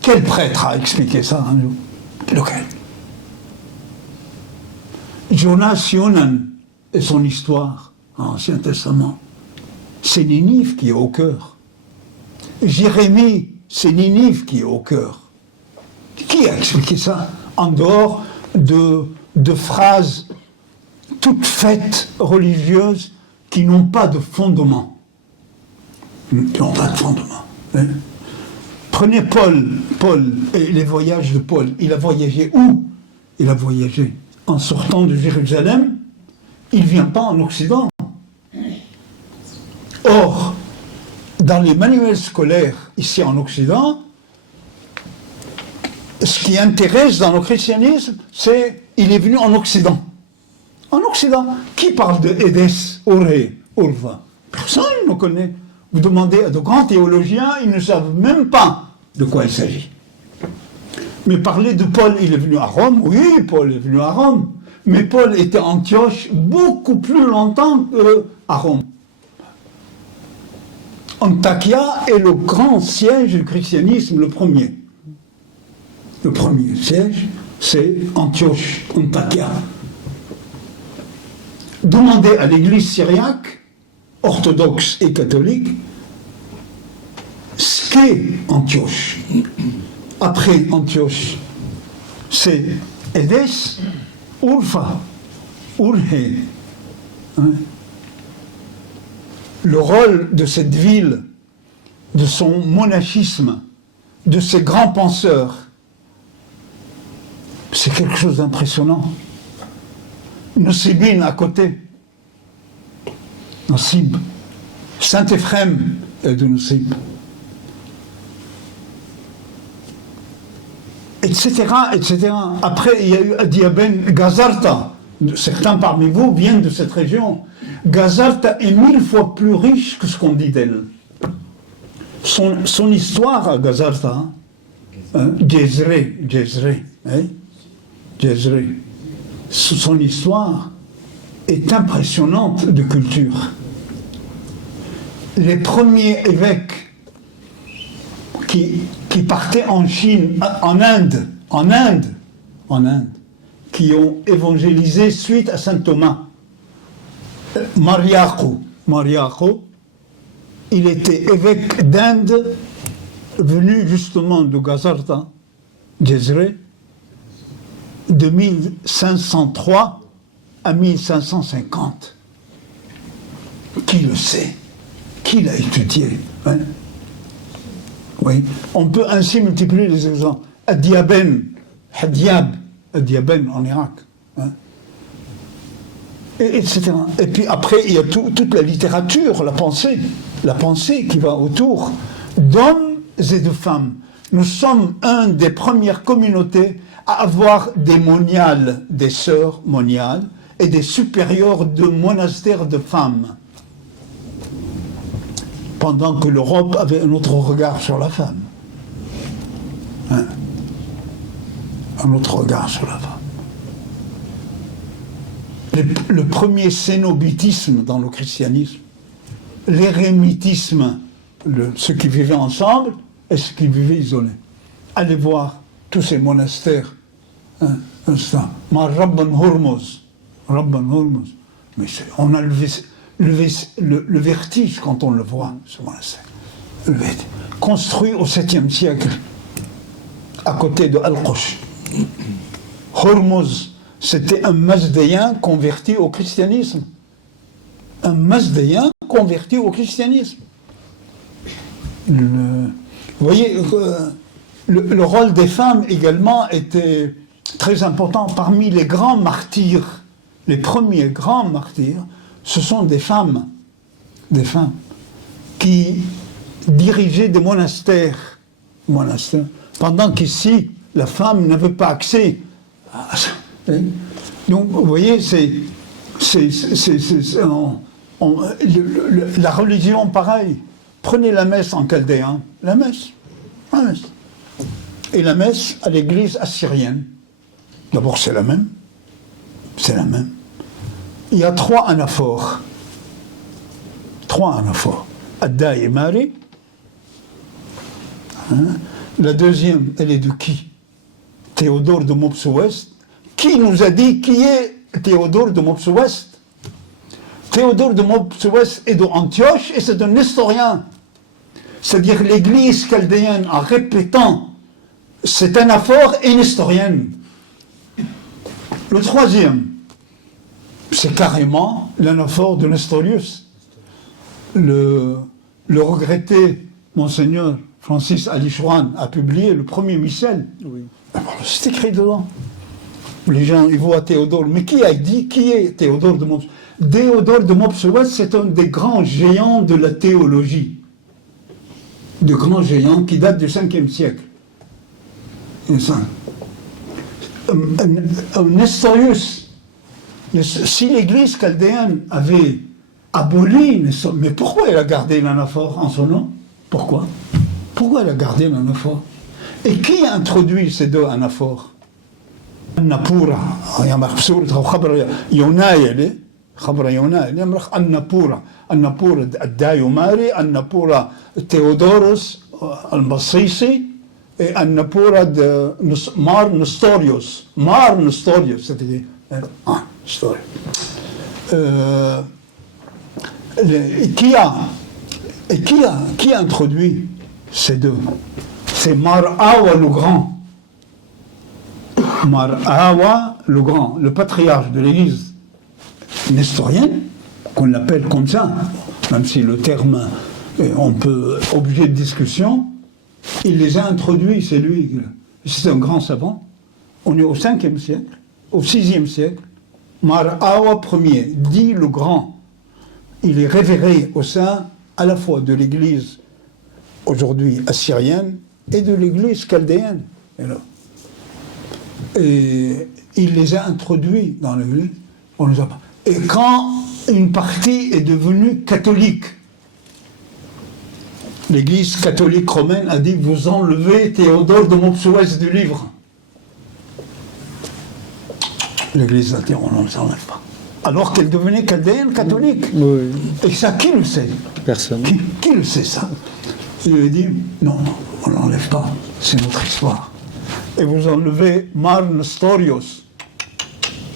Quel prêtre a expliqué ça un jour? Lequel? Jonas Yonan et son histoire en Ancien Testament. C'est Ninive qui est au cœur. Jérémie, c'est Ninive qui est au cœur. Qui a expliqué ça? En dehors de phrases toutes faites religieuses qui n'ont pas de fondement. Qui n'ont pas de fondement. Hein? Prenez Paul et les voyages de Paul. Il a voyagé où? Il a voyagé en sortant de Jérusalem. Il ne vient pas en Occident. Or, dans les manuels scolaires ici en Occident, ce qui intéresse dans le christianisme, c'est qu'il est venu en Occident. En Occident, qui parle de Édès, Oré, Urva? Personne ne connaît. Vous demandez à de grands théologiens, ils ne savent même pas de quoi il s'agit. Mais parler de Paul, il est venu à Rome, oui, Paul est venu à Rome. Mais Paul était à Antioche beaucoup plus longtemps qu'à Rome. Antakya est le grand siège du christianisme, le premier. Le premier siège, c'est Antioche, Antakya. Demandez à l'église syriaque, orthodoxe et catholique, ce qu'est Antioche. Après Antioche, c'est Édès, Urfa, Urhe. Hein? Le rôle de cette ville, de son monachisme, de ses grands penseurs, c'est quelque chose d'impressionnant. Nosibine à côté. Nosib. Saint-Éphrem est de Nosib. Etc., etc. Après, il y a eu Adiaben Gazarta. certains parmi vous viennent de cette région. Ghazarta est 1000 fois plus riche que ce qu'on dit d'elle. Son histoire à Ghazarta, Jezre, son histoire est impressionnante de culture. Les premiers évêques qui partaient en Chine, en Inde, qui ont évangélisé suite à saint Thomas, Mariaco, il était évêque d'Inde, venu justement de Ghazarta, Jezre, de 1503 à 1550. Qui le sait? Qui l'a étudié? Hein? Oui. On peut ainsi multiplier les exemples. Hadiaben en Irak. Hein? Etc. Et puis après, il y a toute la littérature, la pensée qui va autour d'hommes et de femmes. Nous sommes une des premières communautés à avoir des moniales, des sœurs moniales, et des supérieurs de monastères de femmes. Pendant que l'Europe avait un autre regard sur la femme. Hein? Un autre regard sur la femme. Le premier cénobitisme dans le christianisme, l'érémitisme, ceux qui vivaient ensemble et ceux qui vivaient isolés. Allez voir tous ces monastères. Hein, Rabban Hormuz. Mais on a le vertige quand on le voit, ce monastère. Construit au 7e siècle, à côté de Al-Qush. Hormuz, c'était un Mazdéen converti au christianisme. Un Mazdéen converti au christianisme. Vous voyez, le rôle des femmes également était très important. Parmi les grands martyrs, les premiers grands martyrs, ce sont des femmes qui dirigeaient des monastères, pendant qu'ici, la femme n'avait pas accès à ça. Donc, vous voyez, la religion, pareil. Prenez la messe en chaldéen, la messe. Et la messe à l'église assyrienne. D'abord, c'est la même. Il y a 3 anaphores. Adda et Mari. La deuxième, elle est de qui? Théodore de Mopsuest. Qui nous a dit qui est Théodore de Mopsuest? Théodore de Mopsuest est d'Antioche et c'est un historien. C'est-à-dire l'église chaldéenne, en répétant cet anaphore, est une historienne. Le troisième, c'est carrément l'anaphore de Nestorius. Le regretté Monseigneur Francis Alichouan a publié le premier missel. Oui. C'est écrit dedans. Les gens, ils voient Théodore. Mais qui a dit, qui est Théodore de Mopsuest? Théodore de Mopsuest, c'est un des grands géants de la théologie. De grands géants qui datent du 5e siècle. Nestorius, si l'église chaldéenne avait aboli, mais pourquoi elle a gardé l'anaphore en son nom? Pourquoi elle a gardé l'anaphore? Et qui a introduit ces 2 anaphores? Annapura, Annapura Dayumari, Annapura Théodorus al-Bassisi et Annapura de Mar Nestorius, c'est-à-dire qui a introduit ces 2? C'est Mar Awa le Grand. Mar Awa le Grand, le patriarche de l'église nestorienne, qu'on l'appelle comme ça, même si le terme, on peut objet de discussion, il les a introduits, c'est lui. C'est un grand savant. On est au 5e siècle, au 6e siècle. Mar Awa Ier, dit le Grand, il est révéré au sein à la fois de l'église aujourd'hui assyrienne et de l'église chaldéenne. Et il les a introduits dans l'église. On nous a pas. Et quand une partie est devenue catholique, l'Église catholique romaine a dit vous enlevez Théodore de Mopsuès du livre. L'Église a dit on ne les enlève pas. Alors qu'elle devenait chaldéenne catholique. Oui. Et ça, qui le sait? Personne. Qui le sait ça? Je lui ai dit non, on ne l'enlève pas, c'est notre histoire. Et vous enlevez Mar Nestorios.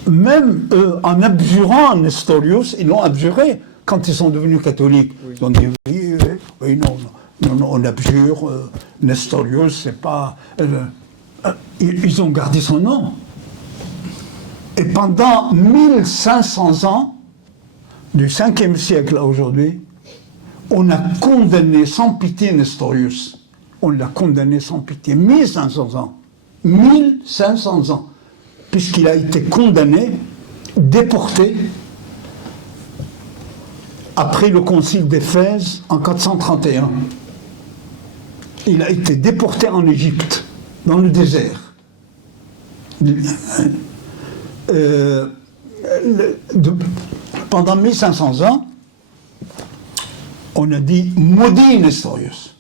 Même en abjurant Nestorius, ils l'ont abjuré quand ils sont devenus catholiques. Ils ont dit oui, non, on abjure Nestorius, c'est pas. Ils ont gardé son nom. Et pendant 1500 ans, du 5e siècle à aujourd'hui, on a condamné sans pitié Nestorius. On l'a condamné sans pitié. 1500 ans. 1500 ans. Puisqu'il a été condamné, déporté, après le concile d'Éphèse en 431. Il a été déporté en Égypte, dans le désert. Pendant 1500 ans, on a dit maudit Nestorius.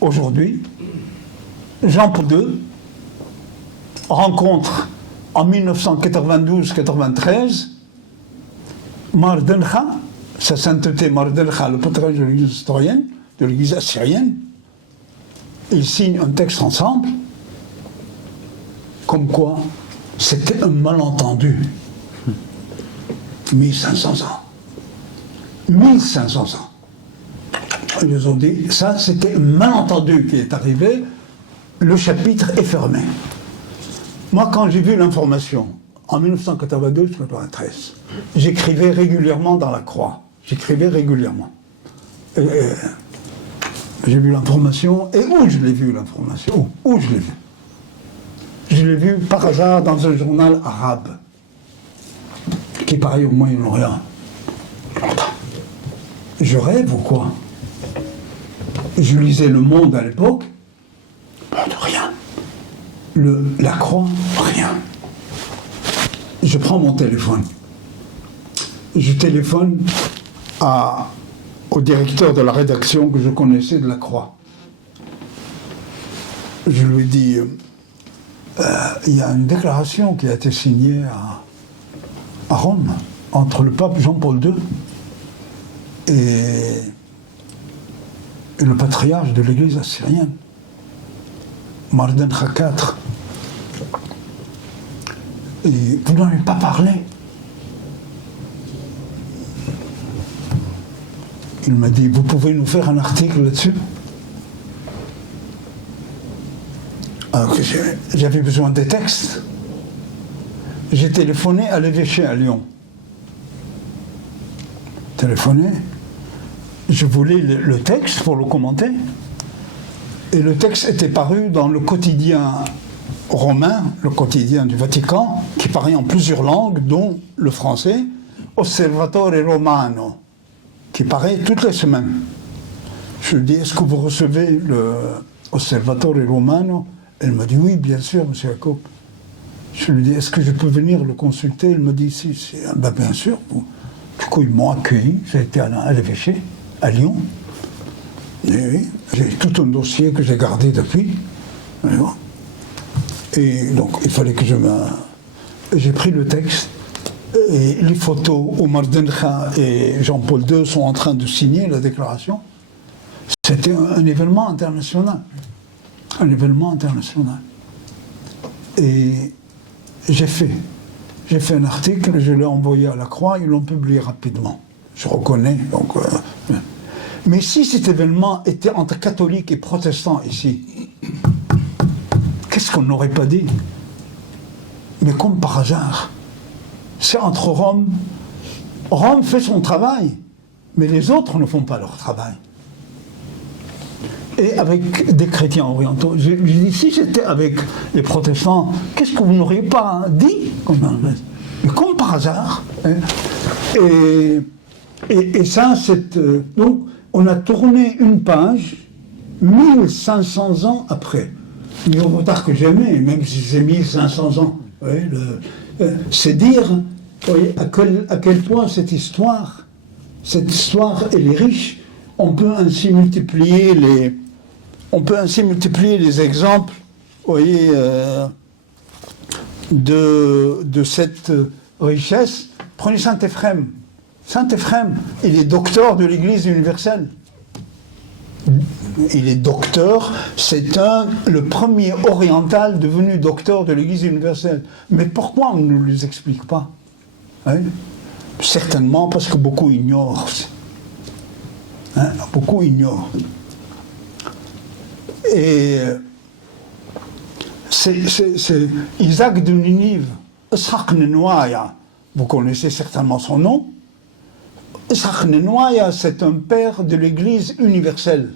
Aujourd'hui, Jean-Paul II rencontre en 1992-93 Mardencha, sa sainteté Mardencha, le patriarche de l'Église historienne, de l'Église assyrienne. Ils signent un texte ensemble, comme quoi c'était un malentendu. 1500 ans. 1500 ans. Ils ont dit, ça c'était un malentendu qui est arrivé, le chapitre est fermé. Moi, quand j'ai vu l'information, en 1992-93, j'écrivais régulièrement dans la Croix. J'écrivais régulièrement. J'ai vu l'information, et où je l'ai vu l'information? Où je l'ai vu? Je l'ai vu par hasard dans un journal arabe, qui est pareil au Moyen-Orient. Je rêve ou quoi? Je lisais Le Monde à l'époque, rien. La Croix, rien. Je prends mon téléphone. Je téléphone au directeur de la rédaction que je connaissais de la Croix. Je lui dis, il y a une déclaration qui a été signée à Rome, entre le pape Jean-Paul II et le patriarche de l'Église assyrienne, Mardencha IV. Et vous n'en avez pas parlé. Il m'a dit, vous pouvez nous faire un article là-dessus? Alors que j'avais besoin des textes. J'ai téléphoné à l'évêché à Lyon. Téléphoné. Je voulais le texte pour le commenter. Et le texte était paru dans le quotidien romain, le quotidien du Vatican, qui paraît en plusieurs langues, dont le français, Osservatore Romano, qui paraît toutes les semaines. Je lui dis, est-ce que vous recevez le Osservatore Romano? Elle m'a dit, oui, bien sûr, M. Jacob. Je lui dis, est-ce que je peux venir le consulter? Il me dit, si, ben, bien sûr. Du coup, ils m'ont accueilli, j'ai été à l'évêché, à Lyon. Et oui, j'ai tout un dossier que j'ai gardé depuis. Et donc, il fallait que j'ai pris le texte, et les photos où Mardencha et Jean-Paul II sont en train de signer la déclaration. C'était un événement international. Un événement international. Et j'ai fait un article, je l'ai envoyé à la Croix, ils l'ont publié rapidement. Je reconnais, donc... Mais si cet événement était entre catholiques et protestants ici, qu'est-ce qu'on n'aurait pas dit? Mais comme par hasard, c'est entre Rome. Rome fait son travail, mais les autres ne font pas leur travail. Et avec des chrétiens orientaux, j'ai dit, si j'étais avec les protestants, qu'est-ce que vous n'auriez pas dit? Mais comme par hasard. Hein, et ça, c'est... donc, on a tourné une page 1500 ans après. Le retard que j'ai mis, même si c'est 1500 ans, c'est dire voyez à quel point cette histoire, elle est riche. On peut ainsi multiplier les exemples, vous voyez, de cette richesse. Prenez Saint Éphrem. Saint Éphrem, il est docteur de l'Église universelle. Il est docteur, c'est le premier oriental devenu docteur de l'Église universelle. Mais pourquoi on ne nous les explique pas? Hein? Certainement parce que beaucoup ignorent. Hein? Beaucoup ignorent. Et c'est Isaac de Ninive, Ishaq Nenouaya, vous connaissez certainement son nom. Ishaq Nenouaya, c'est un père de l'Église universelle.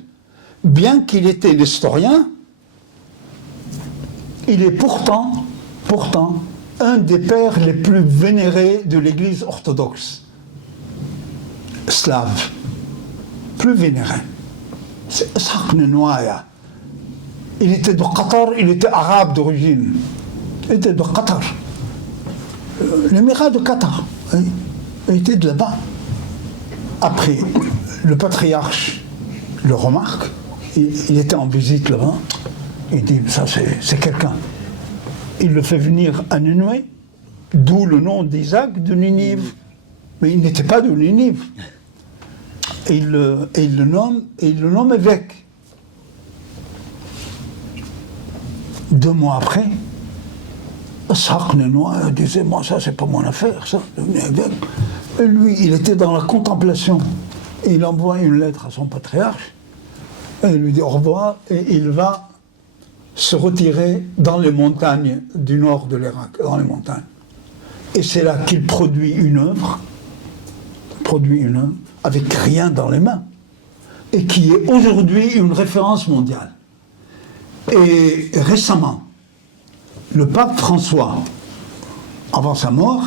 Bien qu'il était l'historien, il est pourtant un des pères les plus vénérés de l'Église orthodoxe slave, plus vénéré. C'est Ishaq Nenouaya. Il était de Qatar, il était arabe d'origine. Il était de Qatar. L'émirat de Qatar. Oui. Il était de là-bas. Après, le patriarche le remarque. Il était en visite là-bas. Il dit, ça c'est quelqu'un. Il le fait venir à Nénévé, d'où le nom d'Isaac de Ninive. Mais il n'était pas de Ninive. Et il le nomme évêque. 2 mois après, Ishaq Nenouaya disait, moi ça c'est pas mon affaire, ça, évêque. Et lui, il était dans la contemplation. Et il envoie une lettre à son patriarche. Et il lui dit au revoir. Et il va se retirer dans les montagnes du nord de l'Irak, dans les montagnes. Et c'est là qu'il produit une œuvre avec rien dans les mains. Et qui est aujourd'hui une référence mondiale. Et récemment, le pape François, avant sa mort,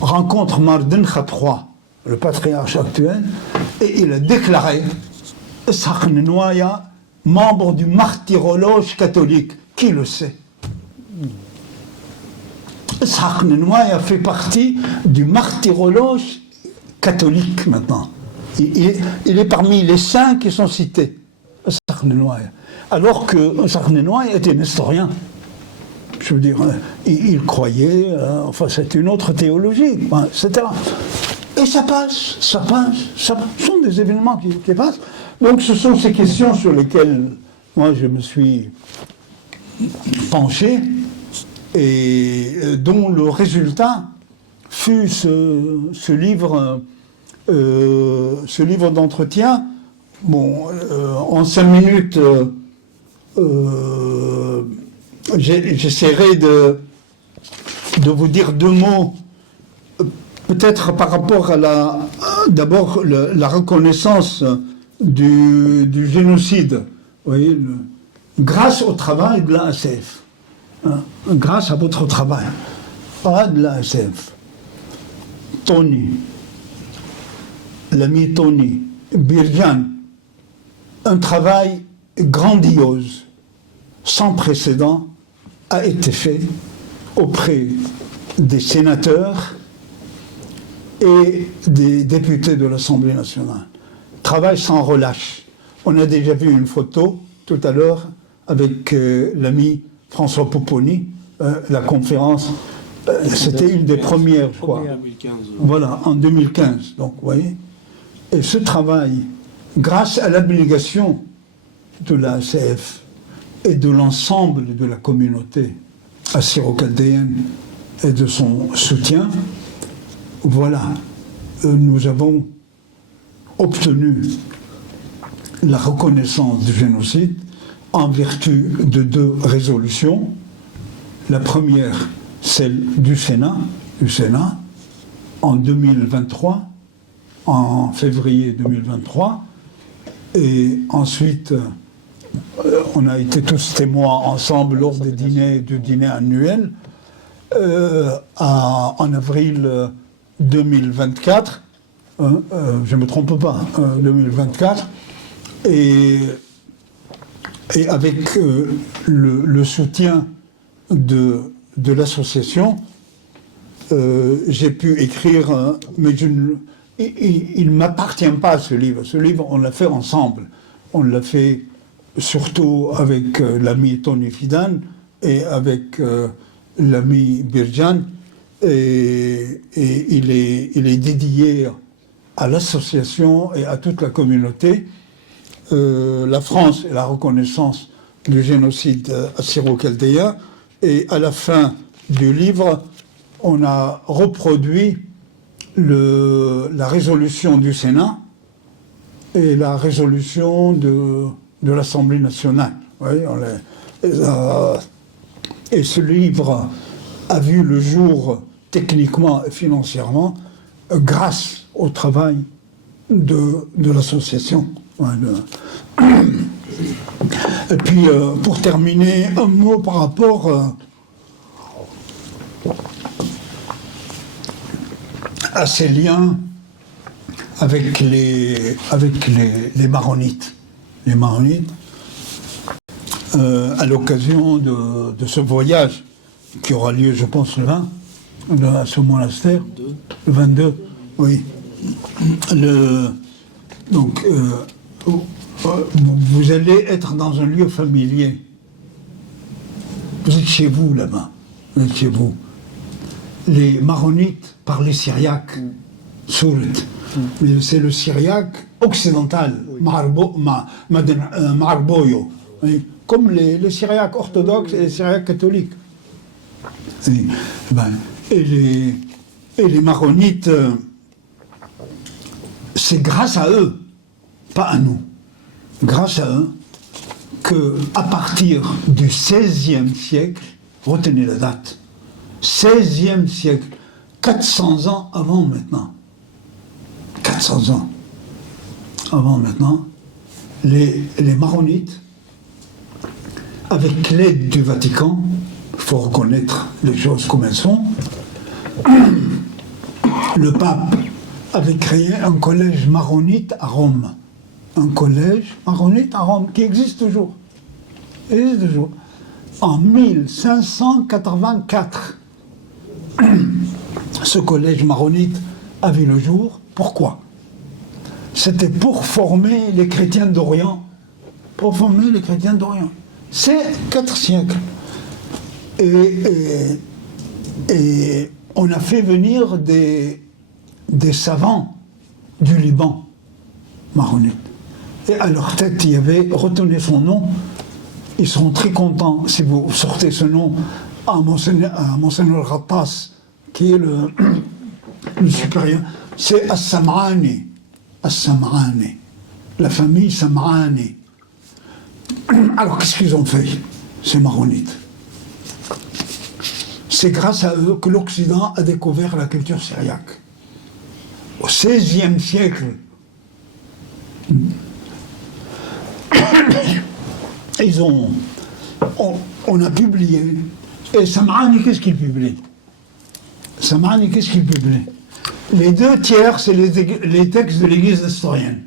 rencontre Mardin III, le patriarche actuel, et il a déclaré Ishaq Nenouaya, membre du martyrologe catholique. Qui le sait? Ishaq Nenouaya fait partie du martyrologe catholique maintenant. Il est parmi les saints qui sont cités. Ishaq Nenouaya. Alors que Ishaq Nenouaya était un historien. Je veux dire, il croyait, enfin c'est une autre théologie, etc. Et ça passe, ce sont des événements qui passent. Donc ce sont ces questions sur lesquelles moi je me suis penché et dont le résultat fut ce livre d'entretien. Bon, en 5 minutes, j'essaierai de vous dire 2 mots, peut-être par rapport à d'abord la reconnaissance du génocide. Vous voyez, grâce au travail de l'ASF, hein, grâce à votre travail, pas de l'ASF. Tony, l'ami Tony, Birjan, un travail grandiose, sans précédent, a été fait auprès des sénateurs et des députés de l'Assemblée nationale. Travail sans relâche. On a déjà vu une photo tout à l'heure avec l'ami François Pouponi, la conférence. C'était une des premières, je crois. 2015. Voilà, en 2015. Donc, vous voyez. Et ce travail, grâce à l'abnégation de l'ACF et de l'ensemble de la communauté assyro-chaldéenne et de son soutien, voilà, nous avons obtenu la reconnaissance du génocide en vertu de 2 résolutions. La première, celle du Sénat, en 2023, en février 2023, et ensuite on a été tous témoins ensemble lors du dîner annuel en avril 2024, je ne me trompe pas, 2024, et avec le soutien de l'association, j'ai pu écrire, mais il ne m'appartient pas ce livre. Ce livre, on l'a fait ensemble. On l'a fait surtout avec l'ami Tony Fidan et avec l'ami Birjan. Et il est dédié à l'association et à toute la communauté. La France et la reconnaissance du génocide assyro-chaldéen. Et à la fin du livre, on a reproduit la résolution du Sénat et la résolution de l'Assemblée nationale. Oui, et ce livre a vu le jour techniquement et financièrement grâce au travail de l'association. Et puis, pour terminer, un mot par rapport à ces liens avec les maronites. Les maronites, à l'occasion de ce voyage qui aura lieu, je pense, le 20, à ce monastère, le 22, oui. Donc, vous allez être dans un lieu familier. Vous êtes chez vous là-bas. Vous êtes chez vous. Les maronites parlaient syriaque, sourd. Mais c'est le syriaque occidental, Marboyo. Comme les syriaques orthodoxes et les syriaques catholiques. Et les maronites, c'est grâce à eux, pas à nous, grâce à eux, qu'à partir du XVIe siècle, retenez la date, XVIe siècle, 400 ans avant maintenant, 400 ans avant maintenant, les maronites, avec l'aide du Vatican, il faut reconnaître les choses comme elles sont, le pape avait créé un collège maronite à Rome. Un collège maronite à Rome qui existe toujours. Il existe toujours. En 1584, ce collège maronite a vu le jour. Pourquoi? C'était pour former les chrétiens d'Orient. Pour former les chrétiens d'Orient. C'est 4 siècles. Et on a fait venir des savants du Liban, maronites. Et à leur tête, il y avait, retenez son nom, ils seront très contents si vous sortez ce nom à Monseigneur Rattas, qui est le supérieur. C'est As-Sam'ani. As-Sam'ani. La famille Sam'ani. Alors, qu'est-ce qu'ils ont fait, ces maronites? C'est grâce à eux que l'Occident a découvert la culture syriaque. Au XVIe siècle, on a publié. Et Sam'ani, qu'est-ce qu'il publie? Sam'ani, qu'est-ce qu'il publie? Les 2 tiers, c'est les textes de l'Église nestorienne.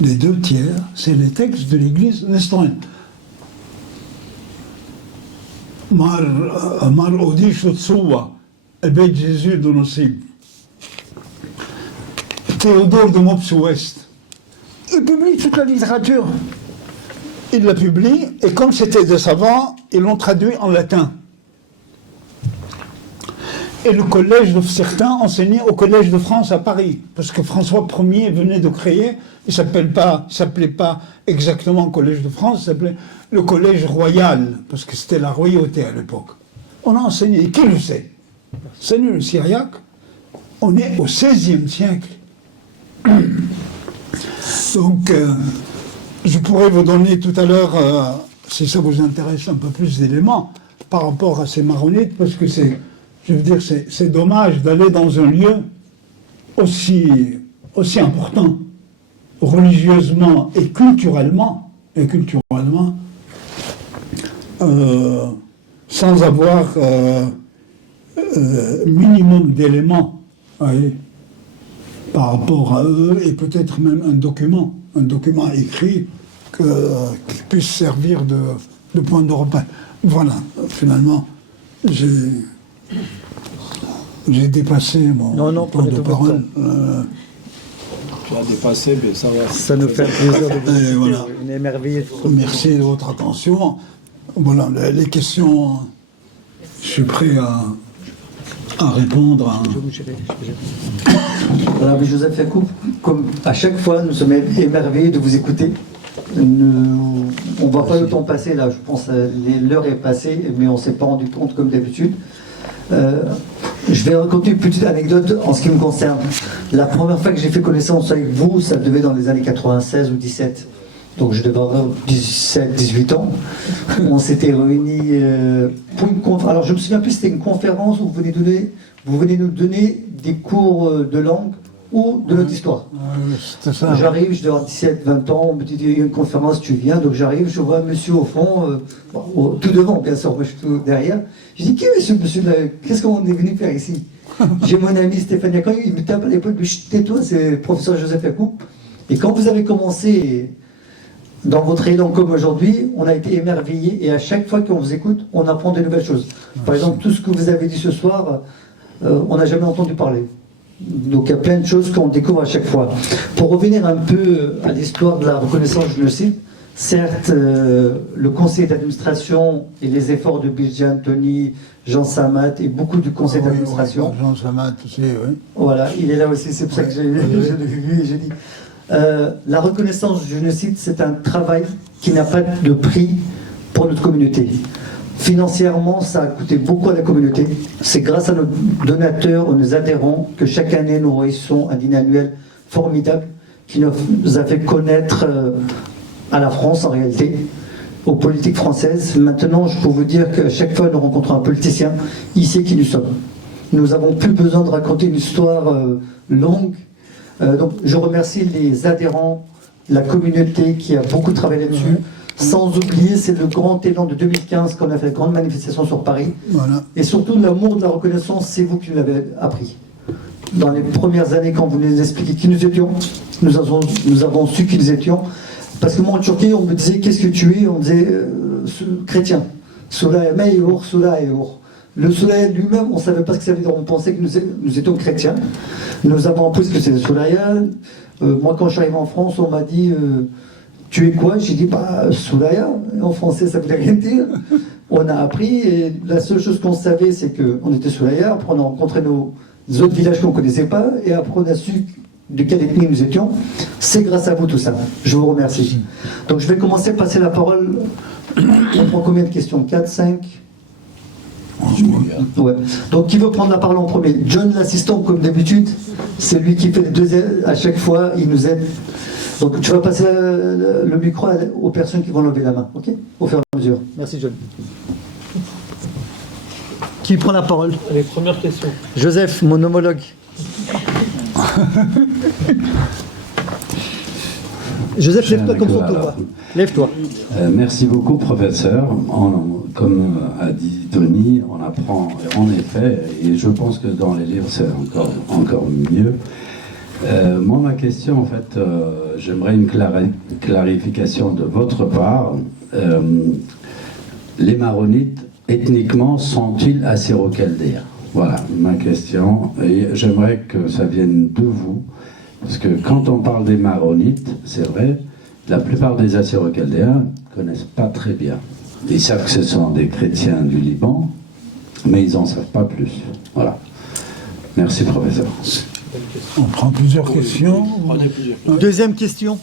Les 2 tiers, c'est les textes de l'Église nestorienne. Mar Odish Tsoua, Ebed Jésus de Nosib. Théodore de Mopsuest. Il publie toute la littérature. Il la publie, et comme c'était des savants, ils l'ont traduit en latin. Et le collège de certains enseignaient au Collège de France à Paris, parce que François Ier venait de créer, il ne s'appelait pas exactement Collège de France, il s'appelait le Collège Royal, parce que c'était la royauté à l'époque. On a enseigné, qui le sait? C'est le syriaque, on est au XVIe siècle. Donc, je pourrais vous donner tout à l'heure, si ça vous intéresse, un peu plus d'éléments par rapport à ces maronites, parce que c'est dommage d'aller dans un lieu aussi important, religieusement et culturellement, sans avoir minimum d'éléments par rapport à eux, et peut-être même un document écrit qui puisse servir de point de repère. Voilà, finalement, J'ai dépassé mon Non, temps de prenez tout votre parole. Tu as dépassé, mais ça va. Ça nous fait plaisir de vous écouter. voilà. On est émerveillés. Merci de votre attention. Voilà, les questions, je suis prêt à répondre. Voilà, mais Joseph Yacoub, comme à chaque fois, nous sommes émerveillés de vous écouter. On ne voit pas le temps passer là, je pense que l'heure est passée, mais on ne s'est pas rendu compte comme d'habitude. Je vais raconter une petite anecdote en ce qui me concerne. La première fois que j'ai fait connaissance avec vous, ça devait dans les années 96 ou 17. Donc je devais avoir 17, 18 ans. On s'était réunis pour une conférence. Alors je me souviens plus, c'était une conférence où vous venez nous donner des cours de langue ou de notre histoire. C'était ça. J'arrive, je dois avoir 17, 20 ans, on me dit il y a une conférence, tu viens. Donc j'arrive, je vois un monsieur au fond, tout devant bien sûr, moi je suis tout derrière. Je dis qui est ce monsieur-là? Qu'est-ce qu'on est venu faire ici? J'ai mon ami Stéphane Yacoub, il me tape à l'épaule, tais-toi, c'est le professeur Joseph Yacoub. Et quand vous avez commencé dans votre élan comme aujourd'hui, on a été émerveillés et à chaque fois qu'on vous écoute, on apprend de nouvelles choses. Par exemple, tout ce que vous avez dit ce soir, on n'a jamais entendu parler. Donc il y a plein de choses qu'on découvre à chaque fois. Pour revenir un peu à l'histoire de la reconnaissance génocide, certes, le conseil d'administration et les efforts de Bijan, Tony, Jean Samat et beaucoup du conseil d'administration. Oui, Jean Samat aussi, oui. Voilà, il est là aussi, c'est pour ça que j'ai vu et j'ai dit. La reconnaissance du génocide, c'est un travail qui n'a pas de prix pour notre communauté. Financièrement, ça a coûté beaucoup à la communauté. C'est grâce à nos donateurs, aux nos adhérents, que chaque année nous réussissons un dîner annuel formidable qui nous a fait connaître à la France en réalité, aux politiques françaises. Maintenant, je peux vous dire qu'à chaque fois que nous rencontrons un politicien, il sait qui nous sommes. Nous n'avons plus besoin de raconter une histoire longue. Donc, je remercie les adhérents, la communauté qui a beaucoup travaillé là-dessus. Sans oublier, c'est le grand élan de 2015 qu'on a fait, la grande manifestation sur Paris. Voilà. Et surtout, l'amour de la reconnaissance, c'est vous qui nous l'avez appris. Dans les premières années, quand vous nous expliquez qui nous étions, nous avons su qui nous étions. Parce que moi, en Turquie, on me disait, qu'est-ce que tu es? On disait, chrétien. Le soleil lui-même, on ne savait pas ce que ça veut dire. On pensait que nous étions chrétiens. Nous avons appris ce que c'est le soleil. Moi, quand je suis arrivé en France, on m'a dit... tu es quoi? J'ai dit, Soulaya. En français, ça ne voulait rien dire. On a appris, et la seule chose qu'on savait, c'est qu'on était Soulaya. Après, on a rencontré nos autres villages qu'on ne connaissait pas, et après, on a su de quelle ethnie nous étions. C'est grâce à vous tout ça. Je vous remercie. Donc, je vais commencer à passer la parole. On prend combien de questions? 4, 5? Ouais. Donc, qui veut prendre la parole en premier? John, l'assistant, comme d'habitude, c'est lui qui fait les deux à chaque fois, il nous aide. Donc tu vas passer le micro aux personnes qui vont lever la main, ok? Au fur et à mesure. Merci John. Qui prend la parole? Allez, première question. Joseph, mon homologue. Joseph, lève-toi comme ça, toi. Lève-toi. Merci beaucoup, professeur. Comme a dit Tony, on apprend en effet, et je pense que dans les livres c'est encore mieux. Moi, ma question, en fait, j'aimerais une clarification de votre part. Les Maronites, ethniquement, sont-ils assyro-chaldéens? Voilà, ma question. Et j'aimerais que ça vienne de vous, parce que quand on parle des Maronites, c'est vrai, la plupart des assyro-chaldéens ne connaissent pas très bien. Ils savent que ce sont des chrétiens du Liban, mais ils n'en savent pas plus. Voilà. Merci, professeur. On prend plusieurs questions. Deuxième question.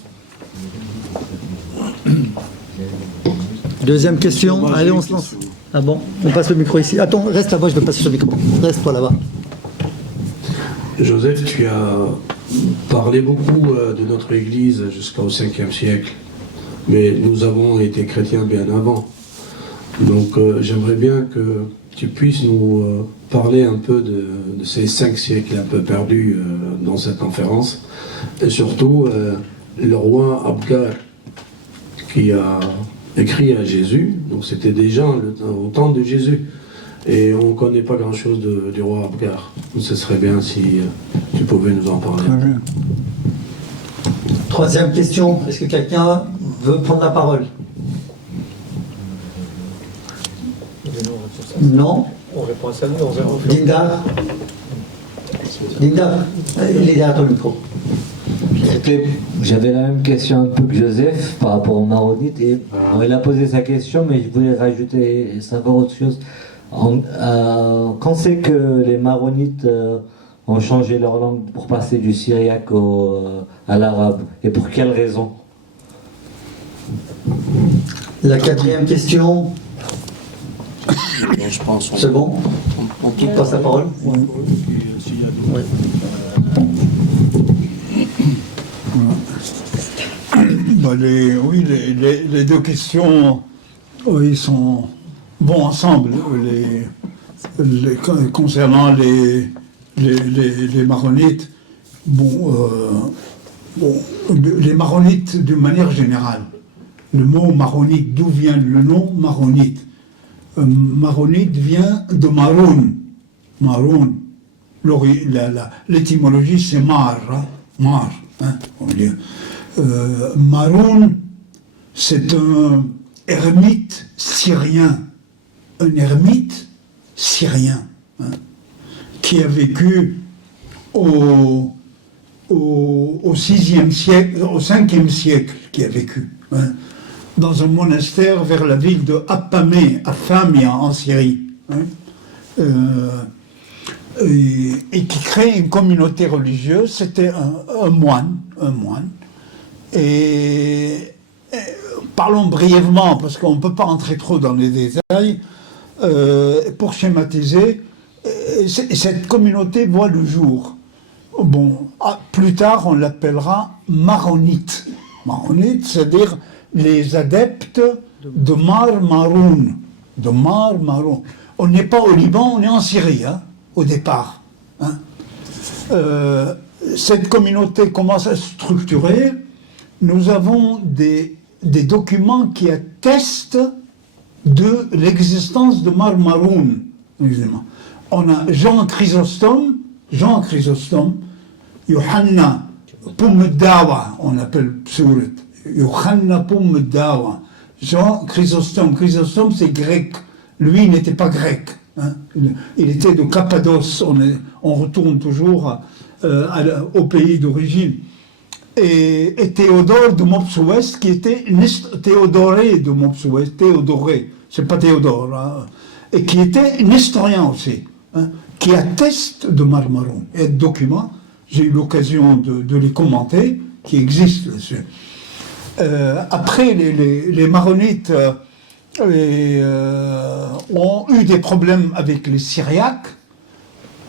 Deuxième question. Allez, on se lance. Ah bon? On passe le micro ici. Attends, reste là-bas, je vais passer sur le micro. Reste-toi là-bas. Joseph, tu as parlé beaucoup de notre Église jusqu'au 5e siècle, mais nous avons été chrétiens bien avant. Donc j'aimerais bien que tu puisses nous parler un peu de ces 5 siècles un peu perdus dans cette conférence, et surtout le roi Abgar qui a écrit à Jésus, donc c'était déjà au temps de Jésus, et on ne connaît pas grand-chose du roi Abgar. Ce serait bien si tu pouvais nous en parler. Troisième question. Est-ce que quelqu'un veut prendre la parole? Non. On répond à ça, on verra. Linda Linda, il est derrière ton micro. J'avais la même question un peu que Joseph par rapport aux maronites et il a posé sa question, mais je voulais rajouter savoir autre chose. Quand c'est que les maronites ont changé leur langue pour passer du syriaque à l'arabe, et pour quelle raison? La quatrième question. Je pense C'est bon? Qui passe la parole? Oui, les deux questions, oui, vont ensemble. Concernant les maronites, les maronites d'une manière générale. Le mot maronite, d'où vient le nom maronite? Maronite vient de maroun. Maroun. L'étymologie c'est mar. Mar. Hein, on dit. Maroun, c'est un ermite syrien. Un ermite syrien. Hein, qui a vécu au 6e siècle, au 5e siècle, qui a vécu. Hein, dans un monastère vers la ville de Apamia en Syrie, hein, et qui crée une communauté religieuse. C'était un moine, et parlons brièvement, parce qu'on ne peut pas entrer trop dans les détails, pour schématiser, cette communauté voit le jour. Plus tard, on l'appellera maronite. Maronite, c'est-à-dire les adeptes de Mar Maroun. De Mar Maroun. On n'est pas au Liban, on est en Syrie, hein, au départ. Hein. Cette communauté commence à se structurer. Nous avons des documents qui attestent de l'existence de Mar Maroun. On a Jean Chrysostome, Yohanna Poumdawa, on appelle Psouret. Yohanna Poumdawa. Jean Chrysostome. Chrysostome, c'est grec. Lui, il n'était pas grec. Hein. Il était de Cappadoce. On retourne toujours au pays d'origine. Et Théodore de Mopsuest, qui était Théodoré de Mopsuest, Théodoré, c'est pas Théodore, hein, et qui était nestorien aussi, hein, qui atteste de Mar Maroun. Et de documents, j'ai eu l'occasion de les commenter, qui existent là-dessus. Après, les maronites ont eu des problèmes avec les Syriaques,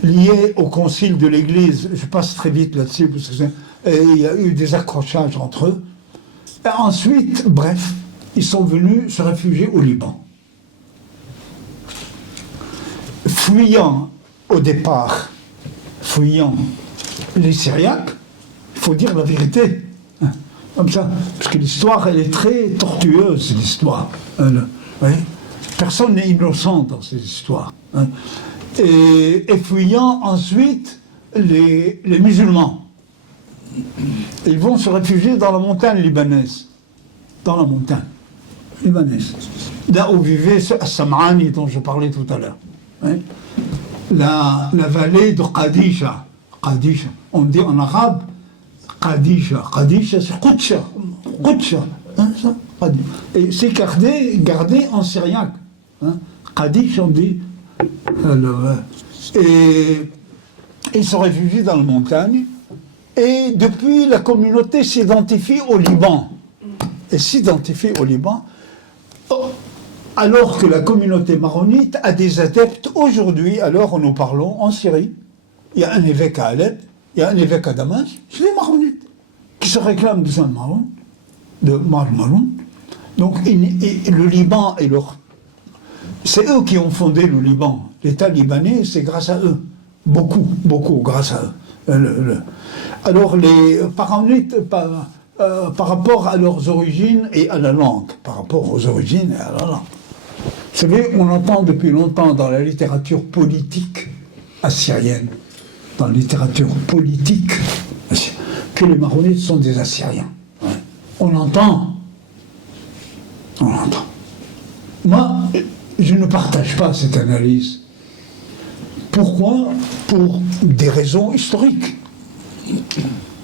liés au concile de l'Église. Je passe très vite là-dessus, parce que il y a eu des accrochages entre eux. Et ensuite, bref, ils sont venus se réfugier au Liban. Fuyant au départ, les Syriaques, il faut dire la vérité, hein, comme ça, parce que l'histoire, elle est très tortueuse, l'histoire. Oui. Personne n'est innocent dans ces histoires. Hein. Et fuyant ensuite les musulmans. Ils vont se réfugier dans la montagne libanaise. Dans la montagne libanaise. Là où vivait Sam'ani dont je parlais tout à l'heure. Hein. La vallée de Qadisha. Qadisha. On dit en arabe Qadisha. Qadisha, c'est Qudsha. Qudsha. Hein, ça, et c'est gardé en syriaque. Hein. Qadisha, on dit. Alors, et ils se réfugient dans la montagne. Et depuis, la communauté s'identifie au Liban. Et s'identifie au Liban, alors que la communauté maronite a des adeptes aujourd'hui, à l'heure où nous parlons, en Syrie. Il y a un évêque à Alep, il y a un évêque à Damas, c'est les maronites, qui se réclament de Saint-Maroun, de Mar Maroun. Donc, le Liban est leur... C'est eux qui ont fondé le Liban. L'État libanais, c'est grâce à eux. Beaucoup grâce à eux. Alors, les maronites, par rapport à leurs origines et à la langue, par rapport aux origines et à la langue. Vous savez, on entend depuis longtemps dans la littérature politique assyrienne, dans la littérature politique, que les maronites sont des Assyriens. Ouais. On entend. Moi, je ne partage pas cette analyse. Pourquoi? Pour des raisons historiques.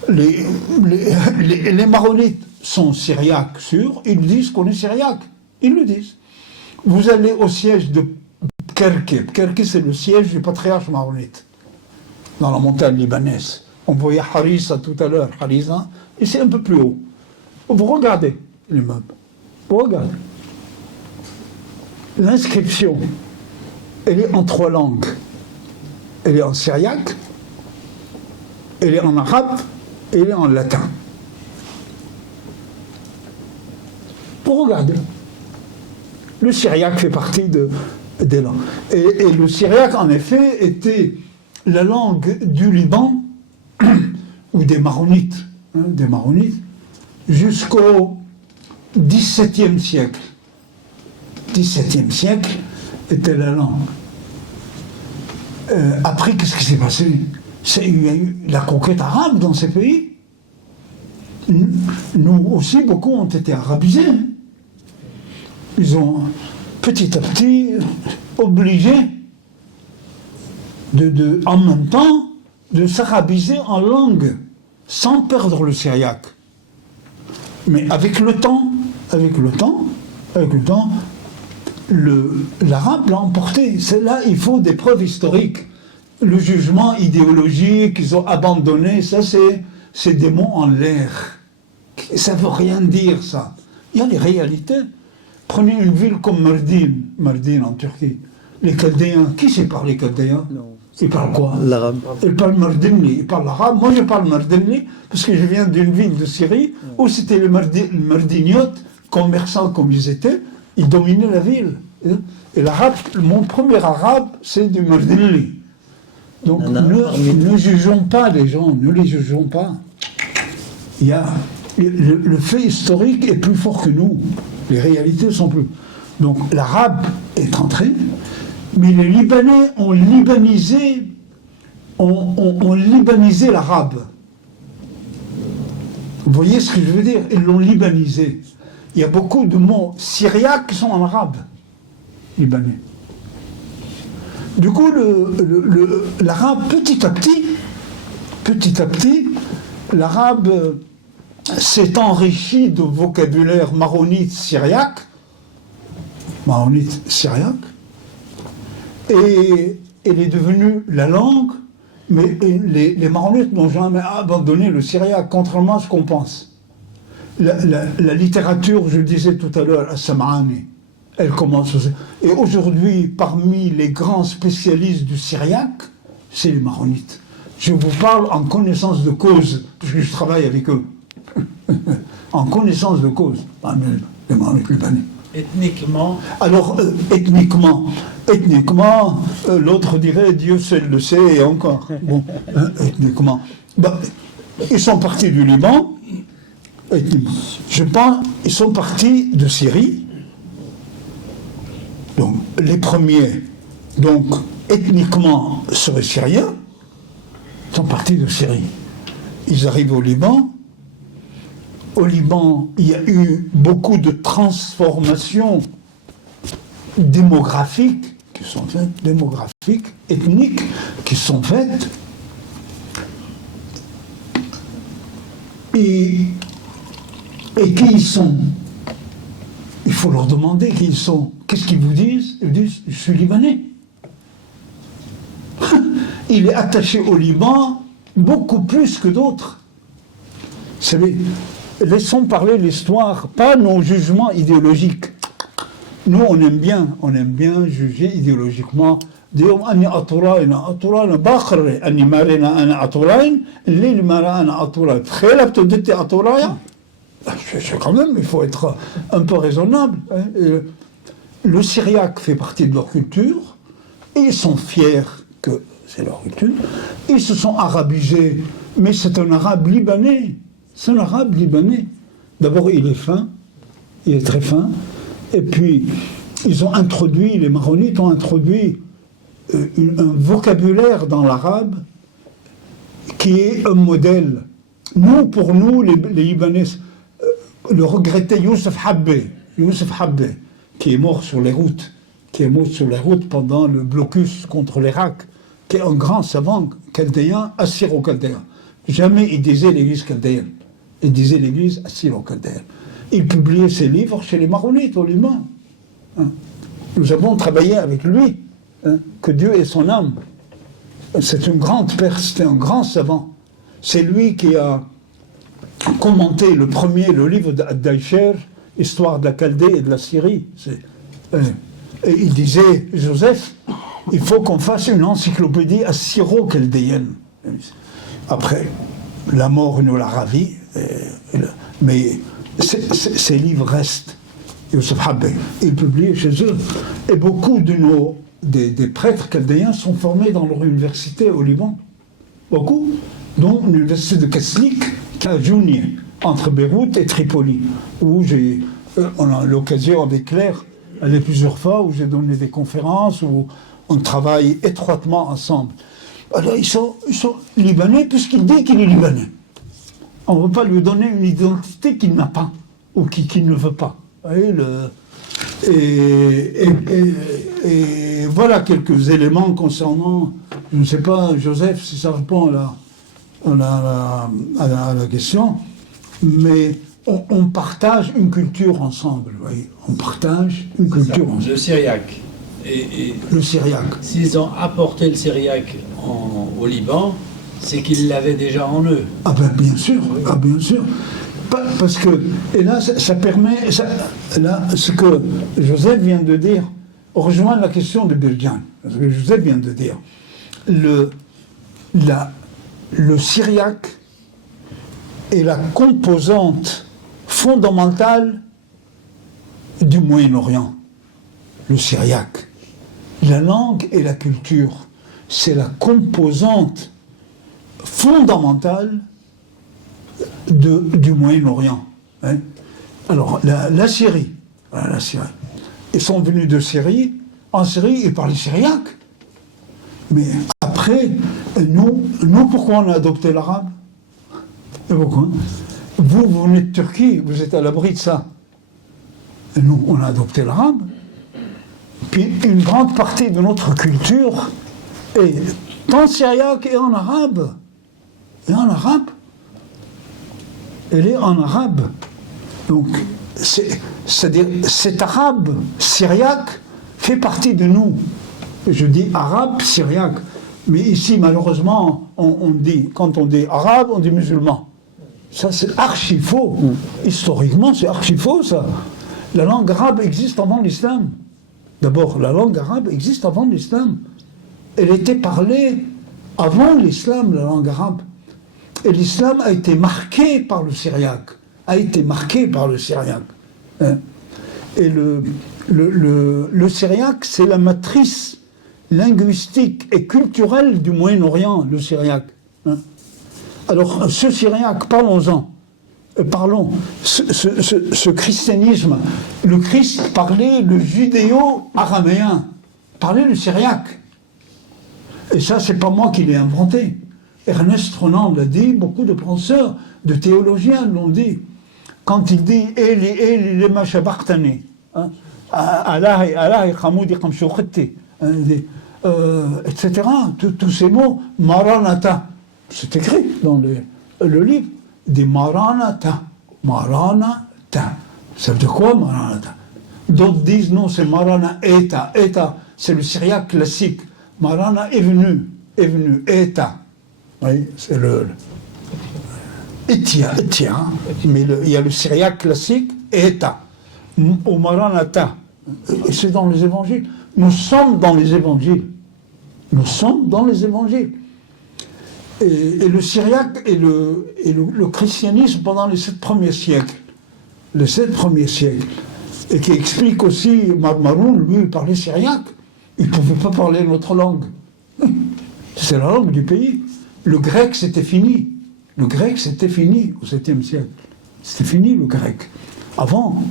Les maronites sont syriaques sûrs, ils disent qu'on est syriaque. Ils le disent. Vous allez au siège de Kerké. Kerké, c'est le siège du patriarche maronite, dans la montagne libanaise. On voyait Harissa tout à l'heure, Harissa, et c'est un peu plus haut. Vous regardez l'immeuble. Vous regardez. L'inscription, elle est en 3 langues. Elle est en syriaque, elle est en arabe, et elle est en latin. Vous regardez. Le syriaque fait partie des langues. Et le syriaque, en effet, était la langue du Liban, ou des maronites, jusqu'au XVIIe siècle. XVIIe siècle était la langue. Après, qu'est-ce qui s'est passé? Il y a eu la conquête arabe dans ces pays. Nous aussi, beaucoup ont été arabisés. Ils ont petit à petit obligé en même temps de s'arabiser en langue, sans perdre le syriaque. Mais avec le temps, l'arabe l'a emporté. C'est là, il faut des preuves historiques. Le jugement idéologique qu'ils ont abandonné, ça c'est des mots en l'air. Ça ne veut rien dire, ça. Il y a les réalités. Prenez une ville comme Mardin en Turquie. Les Chaldéens, qui sait parler Chaldéen? Ils parlent quoi? L'arabe. Ils parlent Mardinli, ils parlent l'arabe. Moi je parle Mardinli parce que je viens d'une ville de Syrie où c'était les Mardiniotes, commerçants comme ils étaient, ils dominaient la ville. Et l'arabe, mon premier arabe, c'est du Mardinli. Donc ne jugeons pas les gens, ne les jugeons pas. Il y a, le fait historique est plus fort que nous. Les réalités sont plus. Donc l'arabe est entré, mais les Libanais ont libanisé, ont libanisé l'arabe. Vous voyez ce que je veux dire? Ils l'ont libanisé. Il y a beaucoup de mots syriaques qui sont en arabe, libanais. Du coup, l'arabe, petit à petit, l'arabe s'est enrichi de vocabulaire maronite syriaque, et elle est devenue la langue, mais les maronites n'ont jamais abandonné le syriaque, contrairement à ce qu'on pense. La littérature, je le disais tout à l'heure, As-Sam'ani, elle commence aussi. Et aujourd'hui, parmi les grands spécialistes du syriaque, c'est les maronites. Je vous parle en connaissance de cause, parce que je travaille avec eux. En connaissance de cause, les maronites libanais. Ethniquement? Alors, ethniquement, l'autre dirait Dieu seul le sait, et encore. Bon, ethniquement. Ils sont partis du Liban, ethniquement. Je pense, ils sont partis de Syrie. Donc, les premiers, donc, ethniquement, seraient syriens, sont partis de Syrie. Ils arrivent au Liban. Au Liban, il y a eu beaucoup de transformations démographiques qui sont faites, ethniques qui sont faites. Et qui ils sont? Il faut leur demander qui ils sont. Qu'est-ce qu'ils vous disent? Ils disent, je suis libanais. Il est attaché au Liban beaucoup plus que d'autres. Vous savez, laissons parler l'histoire, pas nos jugements idéologiques. Nous, on aime bien juger idéologiquement. Dire, quand même, il faut être un peu raisonnable. Le syriaque fait partie de leur culture, et ils sont fiers que c'est leur culture. Ils se sont arabisés, mais c'est un arabe libanais. C'est un arabe libanais. D'abord, il est fin, il est très fin, et puis ils ont introduit, les maronites ont introduit un vocabulaire dans l'arabe qui est un modèle. Nous, pour nous, les Libanais, le regretté Youssef Habbe, qui est mort sur les routes, pendant le blocus contre l'Irak, qui est un grand savant chaldéen, assyro-chaldéen. Jamais il disait l'église chaldéenne. Il disait l'église assyro-chaldéenne. Il publiait ses livres chez les Maronites au Liban. Hein. Nous avons travaillé avec lui. Hein. Que Dieu ait son âme. C'est une grande perte, c'était un grand savant. C'est lui qui a commenté le livre d'Aïcher, Histoire de la Chaldée et de la Syrie. Et il disait, Joseph, il faut qu'on fasse une encyclopédie assyro-chaldéenne. Après, la mort nous l'a ravi, mais ces livres restent. Ils publient chez eux. Et beaucoup des prêtres chaldéens sont formés dans leur université au Liban. Beaucoup, dont l'université de Kaslik, à Jounieh, entre Beyrouth et Tripoli, où on a l'occasion avec Claire, aller plusieurs fois, où j'ai donné des conférences, où on travaille étroitement ensemble. Alors ils sont libanais puisqu'il dit qu'il est libanais. On ne veut pas lui donner une identité qu'il n'a pas, ou qu'il ne veut pas. Et voilà quelques éléments concernant, je ne sais pas, Joseph, si ça répond à la question, mais on partage une culture ensemble, vous voyez. On partage une culture ensemble. Le syriaque. Le syriaque. S'ils ont apporté le syriaque au Liban, c'est qu'ils l'avaient déjà en eux. Ah ben bien sûr, ah bien sûr. Parce que, et là, ça permet, là, ce que Joseph vient de dire, rejoint la question de Birjan. Ce que Joseph vient de dire. Le syriaque est la composante fondamentale du Moyen-Orient. Le syriaque. La langue et la culture, c'est la composante fondamentale du Moyen-Orient. Hein. Alors, la Syrie, voilà, la Syrie. Ils sont venus de Syrie. En Syrie, ils parlaient syriaque. Mais après, nous, pourquoi on a adopté l'arabe? Et pourquoi? Vous venez de Turquie, vous êtes à l'abri de ça. Et nous, on a adopté l'arabe. Puis une grande partie de notre culture est en syriaque et en arabe. Et en arabe. Elle est en arabe. Donc, c'est-à-dire, cet arabe syriaque fait partie de nous. Je dis arabe syriaque. Mais ici, malheureusement, on dit, quand on dit arabe, on dit musulman. Ça, c'est archi faux. Historiquement, c'est archi faux, ça. La langue arabe existe avant l'islam. D'abord, la langue arabe existe avant l'islam. Elle était parlée avant l'islam, la langue arabe. Et l'islam a été marqué par le syriaque. Et le syriaque, c'est la matrice linguistique et culturelle du Moyen-Orient, le syriaque. Alors, ce syriaque, parlons-en. Parlons. Ce christianisme, le Christ parlait le judéo-araméen, parlait le syriaque. Et ça, c'est pas moi qui l'ai inventé. Ernest Renan l'a dit, beaucoup de penseurs, de théologiens l'ont dit. Quand il dit Eli, Eli, lema shabachtani, Allah khamoudi khamshoukhti, etc. Tous ces mots, Maranatha, c'est écrit dans le livre, des Maranatha. Maranatha. Ça veut dire quoi, Maranatha? D'autres disent non, c'est Marana Eta. Eta, c'est le syriaque classique. Marana est venu, Eta. Oui, c'est le Etia, mais il y a le syriaque classique, Eta, au Maranatha. Et c'est dans les évangiles. Nous sommes dans les évangiles. Et le syriaque et le christianisme pendant les 7 premiers siècles. Et qui explique aussi, Marmaroun, lui, il parlait syriaque. Il ne pouvait pas parler notre langue. C'est la langue du pays. Le grec, c'était fini. Au 7e siècle. C'était fini, le grec. Avant,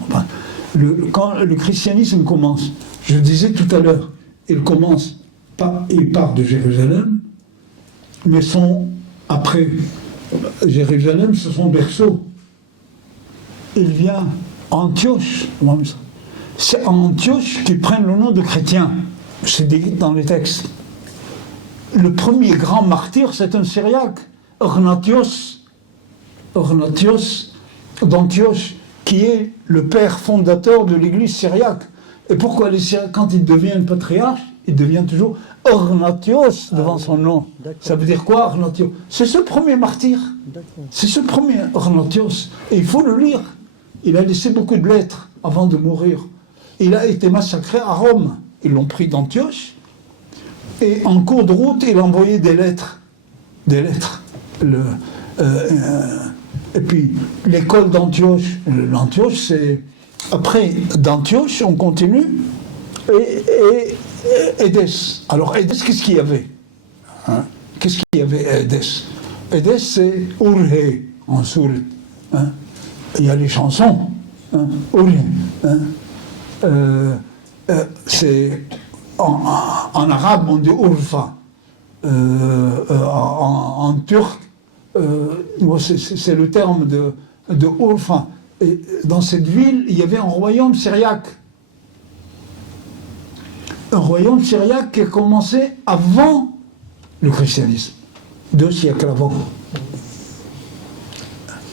quand le christianisme commence, je disais tout à l'heure, il part de Jérusalem, mais après Jérusalem, c'est son berceau. Il vient à Antioche. C'est à Antioche qu'ils prennent le nom de chrétien. C'est dit dans les textes. le premier grand martyr, c'est un Syriaque, Ignatios d'Antioche, qui est le père fondateur de l'église syriaque. Et pourquoi les Syriaques, quand il devient un patriarche, il devient toujours Ignatios devant son nom. Ça veut dire quoi, Ignatios? C'est ce premier martyr. C'est ce premier Ignatios. Et il faut le lire. Il a laissé beaucoup de lettres avant de mourir. Il a été massacré à Rome. Ils l'ont pris d'Antioche. Et en cours de route, il a envoyé des lettres. Des lettres. Et puis, l'école d'Antioche. L'Antioche, c'est... Après, d'Antioche, on continue. Et Édesse. Alors, Édesse, qu'est-ce qu'il y avait, hein? Qu'est-ce qu'il y avait à Édesse? Édesse, c'est Urhe, en sourd. Hein? Il y a les chansons. Hein? Urhe. Hein? C'est... En arabe, on dit Urfa. En turc, c'est le terme de Urfa. Et dans cette ville, il y avait un royaume syriaque. Un royaume syriaque qui a commencé avant le christianisme, 2 siècles avant.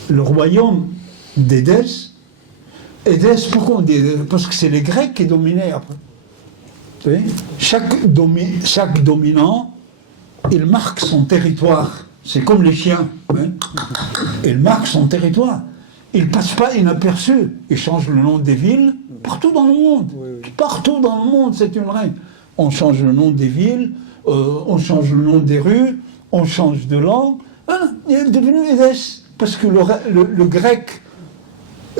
Le royaume d'Édesse. Édesse, pourquoi on dit Édesse? Parce que c'est les Grecs qui dominaient après. Vous voyez, chaque dominant, il marque son territoire. C'est comme les chiens. Hein? Il marque son territoire. Il ne passe pas inaperçu. Il change le nom des villes partout dans le monde. Partout dans le monde, c'est une règle. On change le nom des villes, on change le nom des rues, on change de langue. Hein? Il est devenu Édesse. Parce que le grec,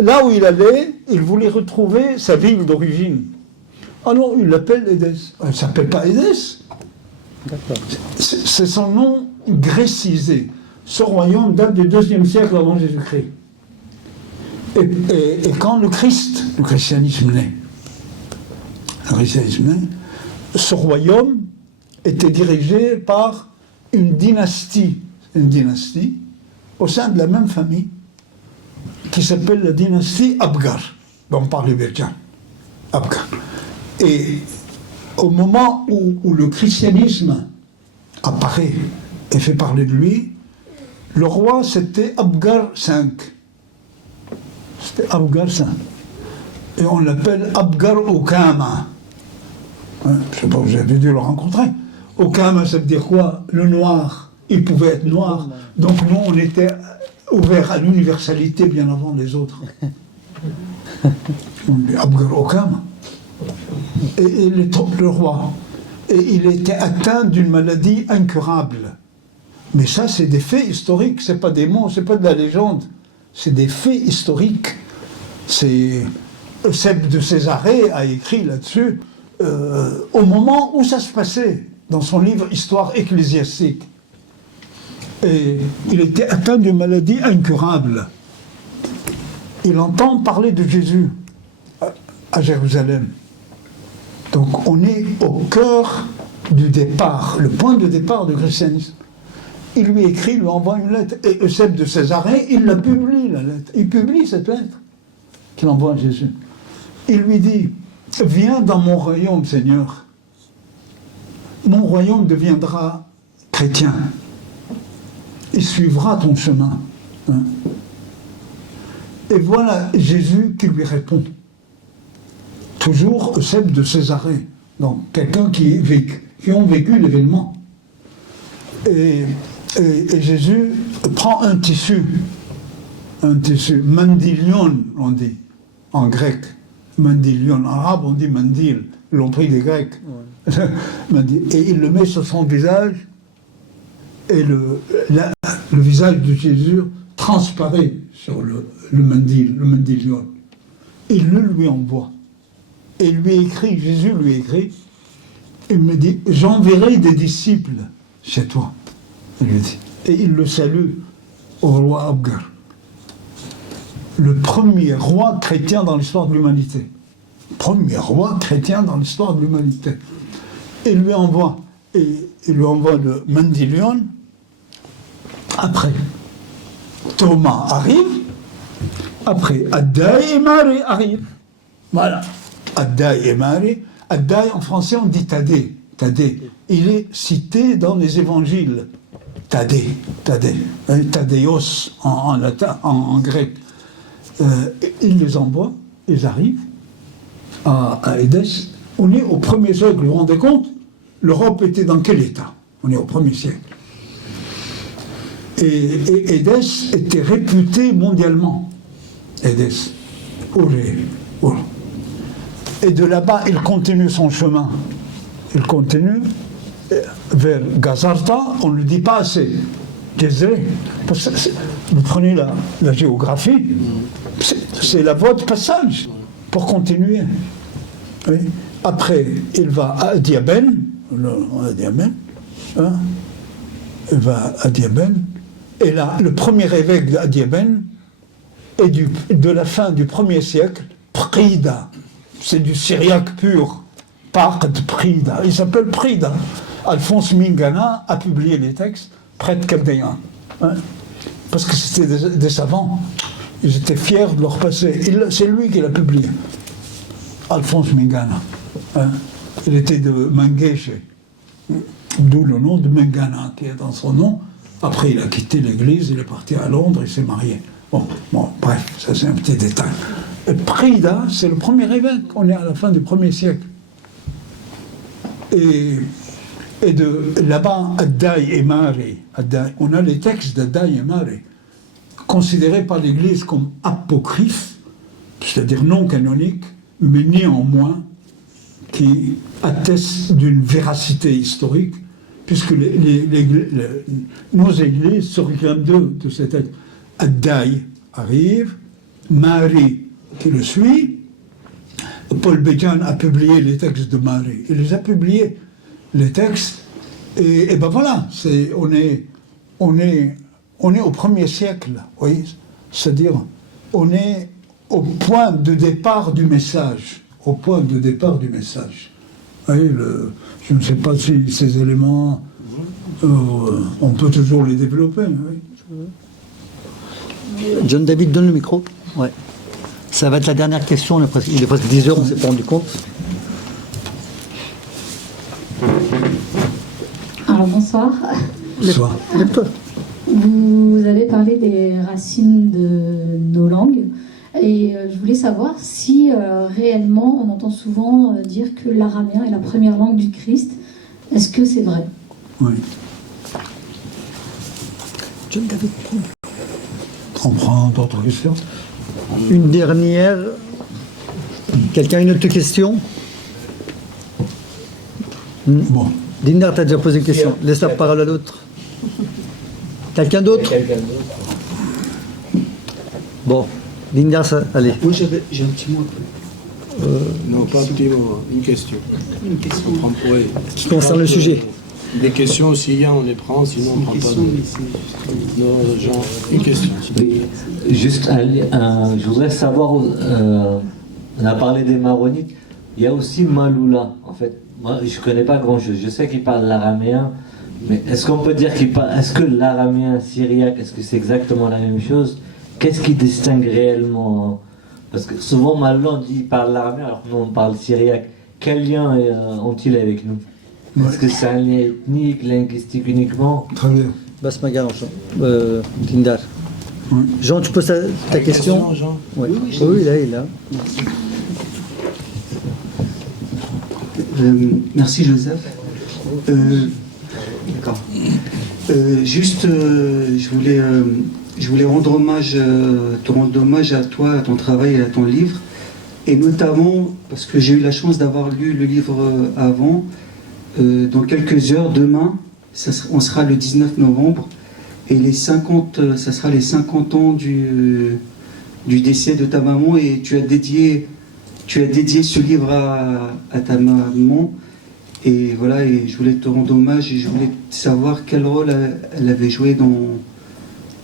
là où il allait, il voulait retrouver sa ville d'origine. Alors il l'appelle Édesse. Elle ne s'appelle pas Édesse. C'est son nom grécisé. Ce royaume date du 2e siècle avant Jésus-Christ. Et quand le christianisme naît, ce royaume était dirigé par une dynastie au sein de la même famille qui s'appelle la dynastie Abgar, dont parle les Bétiens. Abgar. Et au moment où le christianisme apparaît et fait parler de lui, le roi c'était Abgar V. C'était Abgar V. Et on l'appelle Abgar Okama. Hein, je ne sais pas, vous avez dû le rencontrer. Okama, ça veut dire quoi? Le noir. Il pouvait être noir. Donc nous, on était ouverts à l'universalité bien avant les autres. On dit Abgar Okama. Et il est le roi. Et il était atteint d'une maladie incurable. Mais ça, c'est des faits historiques, c'est pas des mots, c'est pas de la légende. C'est des faits historiques. C'est Eusèbe de Césarée a écrit là-dessus au moment où ça se passait, dans son livre Histoire ecclésiastique. Et il était atteint d'une maladie incurable. Il entend parler de Jésus à Jérusalem. Donc on est au cœur du départ, le point de départ du christianisme. Il lui écrit, il lui envoie une lettre. Et Eusèbe de Césarée, il la publie, la lettre. Il publie cette lettre qu'il envoie à Jésus. Il lui dit, viens dans mon royaume, Seigneur. Mon royaume deviendra chrétien. Il suivra ton chemin. Hein? Et voilà Jésus qui lui répond. Toujours Eusèbe de Césarée. Donc, quelqu'un qui ont vécu l'événement. Et Jésus prend un tissu, mandilion, on dit, en grec. Mandilion, en arabe, on dit mandil. Ils l'ont pris des Grecs. Ouais. Et il le met sur son visage, et le visage de Jésus transparaît sur le mandilion. Il le lui envoie. Et lui écrit, Jésus lui écrit, il me dit, j'enverrai des disciples chez toi. Il lui dit. Et il le salue au roi Abgar. Le premier roi chrétien dans l'histoire de l'humanité. Premier roi chrétien dans l'histoire de l'humanité. Et il lui envoie le mandilion. Après, Thomas arrive. Après, Addai et Marie arrivent. Voilà. Addai et Marie. Addai, en français, on dit Thaddée. Thaddée. il est cité dans les évangiles. Tadéos en latin, en grec. Il les envoie, ils arrivent à Édesse. On est au 1er siècle, vous vous rendez compte? L'Europe était dans quel état? On est au 1er siècle. Et Édesse était réputée mondialement. Édesse. Et de là-bas, il continue son chemin. Il continue vers Gazarta, on ne le dit pas assez. Désolé. Parce que vous prenez la géographie, c'est la voie de passage pour continuer. Oui. Après, il va à Diabène, hein, il va à Diabène, et là, le premier évêque d'Adiabène est de la fin du 1er siècle, Prida. C'est du syriaque pur. Paqd Prida. Il s'appelle Prida. Alphonse Mingana a publié les textes prêtre chaldéen. Hein, parce que c'était des savants. Ils étaient fiers de leur passé. C'est lui qui l'a publié. Alphonse Mingana. Hein, il était de Manguéche. D'où le nom de Mingana qui est dans son nom. Après, il a quitté l'église, il est parti à Londres, il s'est marié. Bon, bref, ça c'est un petit détail. Et Prida, c'est le premier évêque. On est à la fin du 1er siècle. Et de là-bas, Addaï et Mari, on a les textes d'Addaï et Mari, considérés par l'Église comme apocryphes, c'est-à-dire non canoniques, mais néanmoins qui attestent d'une véracité historique, puisque nos églises se réclament de ces textes. Addaï arrive, Mari qui le suit. Paul Béjan a publié les textes de Mari. Il les a publiés, les textes, et ben voilà, on est au 1er siècle, oui, c'est-à-dire on est au point de départ du message, Vous voyez, je ne sais pas si ces éléments, on peut toujours les développer. Oui. John David, donne le micro. Ouais. Ça va être la dernière question, il est presque 10 heures, on ne s'est pas rendu compte. Alors bonsoir. Bonsoir. Vous avez parlé des racines de nos langues et je voulais savoir si réellement on entend souvent dire que l'araméen est la première langue du Christ. Est-ce que c'est vrai? Oui. John David, on prend d'autres questions. Une dernière. Quelqu'un a une autre question? Bon. Dinar, tu as déjà posé une question. Laisse la parole à l'autre. Quelqu'un d'autre? Bon. Dinar, allez. Oui, j'ai un petit mot. Non, pas un petit mot, une question. Qui concerne le sujet. Des questions, s'il y a, on les prend, sinon on ne prend pas. Non, genre, une question. Oui. Juste, je voudrais savoir, on a parlé des maronites, il y a aussi Maloula, en fait. Moi, je ne connais pas grand-chose. Je sais qu'il parle l'araméen, mais est-ce qu'on peut dire qu'il parle... Est-ce que l'araméen syriaque, est-ce que c'est exactement la même chose? Qu'est-ce qui distingue réellement? Parce que souvent, Maloula, on dit qu'il parle l'araméen, alors que nous, on parle syriaque. Quel lien ont-ils avec nous? Est-ce que c'est un lien ethnique, linguistique uniquement? Très bien. Basmagan, Tindar. Oui. Jean, tu poses ta question? Jean. Oui, oui, il est là. Merci Joseph. D'accord. Juste, je voulais rendre hommage, te rendre hommage à toi, à ton travail et à ton livre, et notamment parce que j'ai eu la chance d'avoir lu le livre avant. Dans quelques heures, demain, on sera le 19 novembre, et ça sera les 50 ans du décès de ta maman, et tu as dédié ce livre à ta maman, et voilà, et je voulais te rendre hommage, et je voulais savoir quel rôle elle avait joué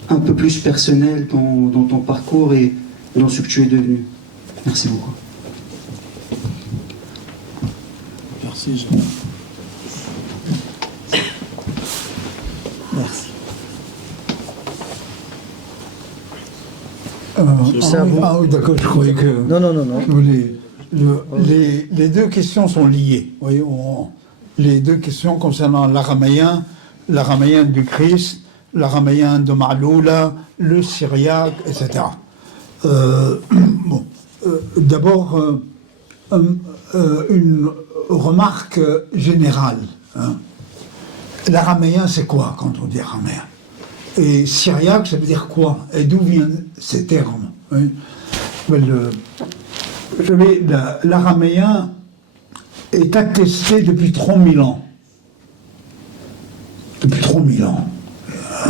un peu plus personnel dans ton parcours et dans ce que tu es devenu. Merci beaucoup. Merci Jean. Merci. Ah oui, d'accord, je croyais que... Non. Les deux questions sont liées. Vous voyez, les deux questions concernant l'araméen du Christ, l'araméen de Ma'loula, le syriaque, etc. D'abord, une remarque générale. Hein. L'araméen, c'est quoi quand on dit araméen? Et syriaque, ça veut dire quoi? Et d'où viennent ces termes? Hein? Vous savez, l'araméen est attesté depuis 3000 ans. Depuis 3000 ans,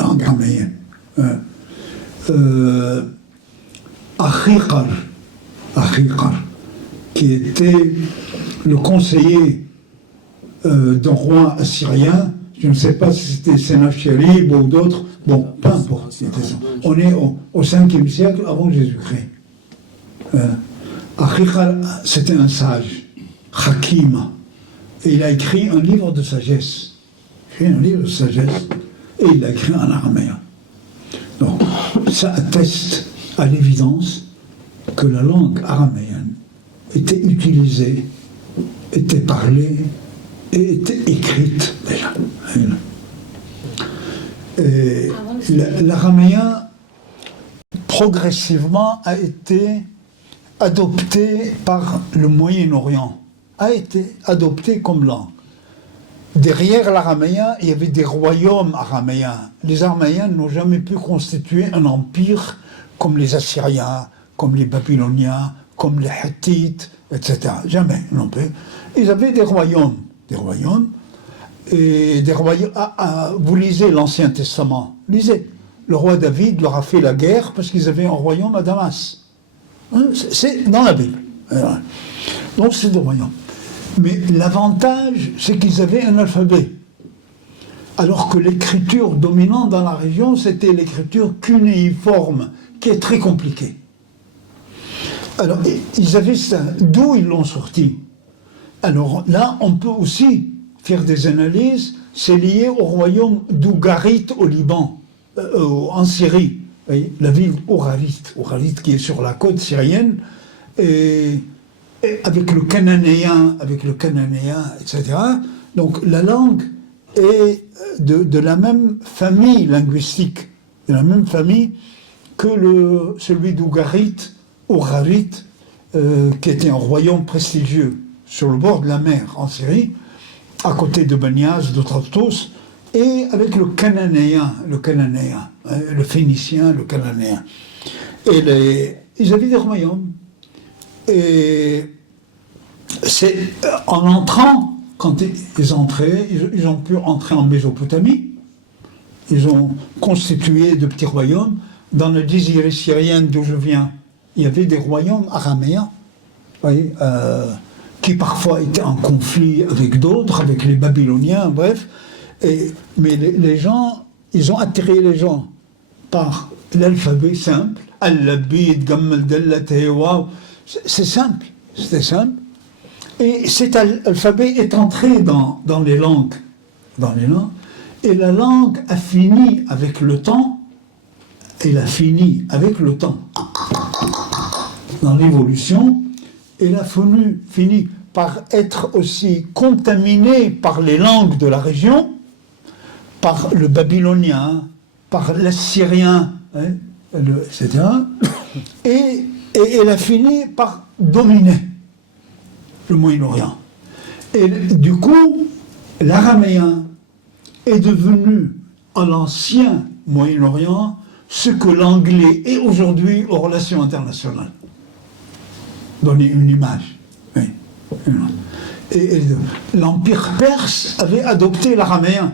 en araméen. Achiqar, qui était le conseiller d'un roi assyrien, je ne sais pas si c'était Sennacherib ou d'autres, bon, peu importe. On est au 5e siècle avant Jésus-Christ. Achiqar, c'était un sage, Hakim, et il a écrit un livre de sagesse. Et il l'a écrit en araméen. Donc, ça atteste à l'évidence que la langue araméenne était utilisée, était parlée et était écrite déjà. L'araméen, progressivement, a été adopté par le Moyen-Orient, a été adopté comme langue. Derrière l'araméen, il y avait des royaumes araméens. Les Araméens n'ont jamais pu constituer un empire comme les Assyriens, comme les Babyloniens, comme les Hittites, etc. Jamais non plus. Ils avaient des royaumes. Et des royaumes. Vous lisez l'Ancien Testament. Lisez. Le roi David leur a fait la guerre parce qu'ils avaient un royaume à Damas. C'est dans la Bible. Donc c'est des royaumes. Mais l'avantage, c'est qu'ils avaient un alphabet. Alors que l'écriture dominante dans la région, c'était l'écriture cunéiforme, qui est très compliquée. Alors, ils avaient ça. D'où ils l'ont sorti? Alors là, on peut aussi faire des analyses. C'est lié au royaume d'Ougarit au Liban, en Syrie. Voyez, la ville Ourarit qui est sur la côte syrienne, et avec le cananéen, etc. Donc la langue est de la même famille linguistique, de la même famille que celui d'Ougarit, Ourarit, qui était un royaume prestigieux sur le bord de la mer en Syrie, à côté de Banias, de Tartus, et avec le cananéen, le phénicien, le cananéen. Et ils avaient des royaumes. Et c'est en entrant, quand ils entraient, ils ont pu entrer en Mésopotamie. Ils ont constitué de petits royaumes. Dans le désiré syrien d'où je viens, il y avait des royaumes araméens, voyez, qui parfois étaient en conflit avec d'autres, avec les Babyloniens, bref. Mais les gens, ils ont attiré les gens par l'alphabet simple. Al-Labid, Gammal, Dallat, Hewa. C'est simple, c'était simple. Et cet alphabet est entré dans les langues. Et la langue a fini avec le temps. Dans l'évolution, elle a fini par être aussi contaminée par les langues de la région, par le babylonien, par l'assyrien, etc. Et elle a fini par dominer le Moyen-Orient. Et du coup, l'araméen est devenu à l'ancien Moyen-Orient ce que l'anglais est aujourd'hui aux relations internationales. Donner une image. Oui. Et l'Empire perse avait adopté l'araméen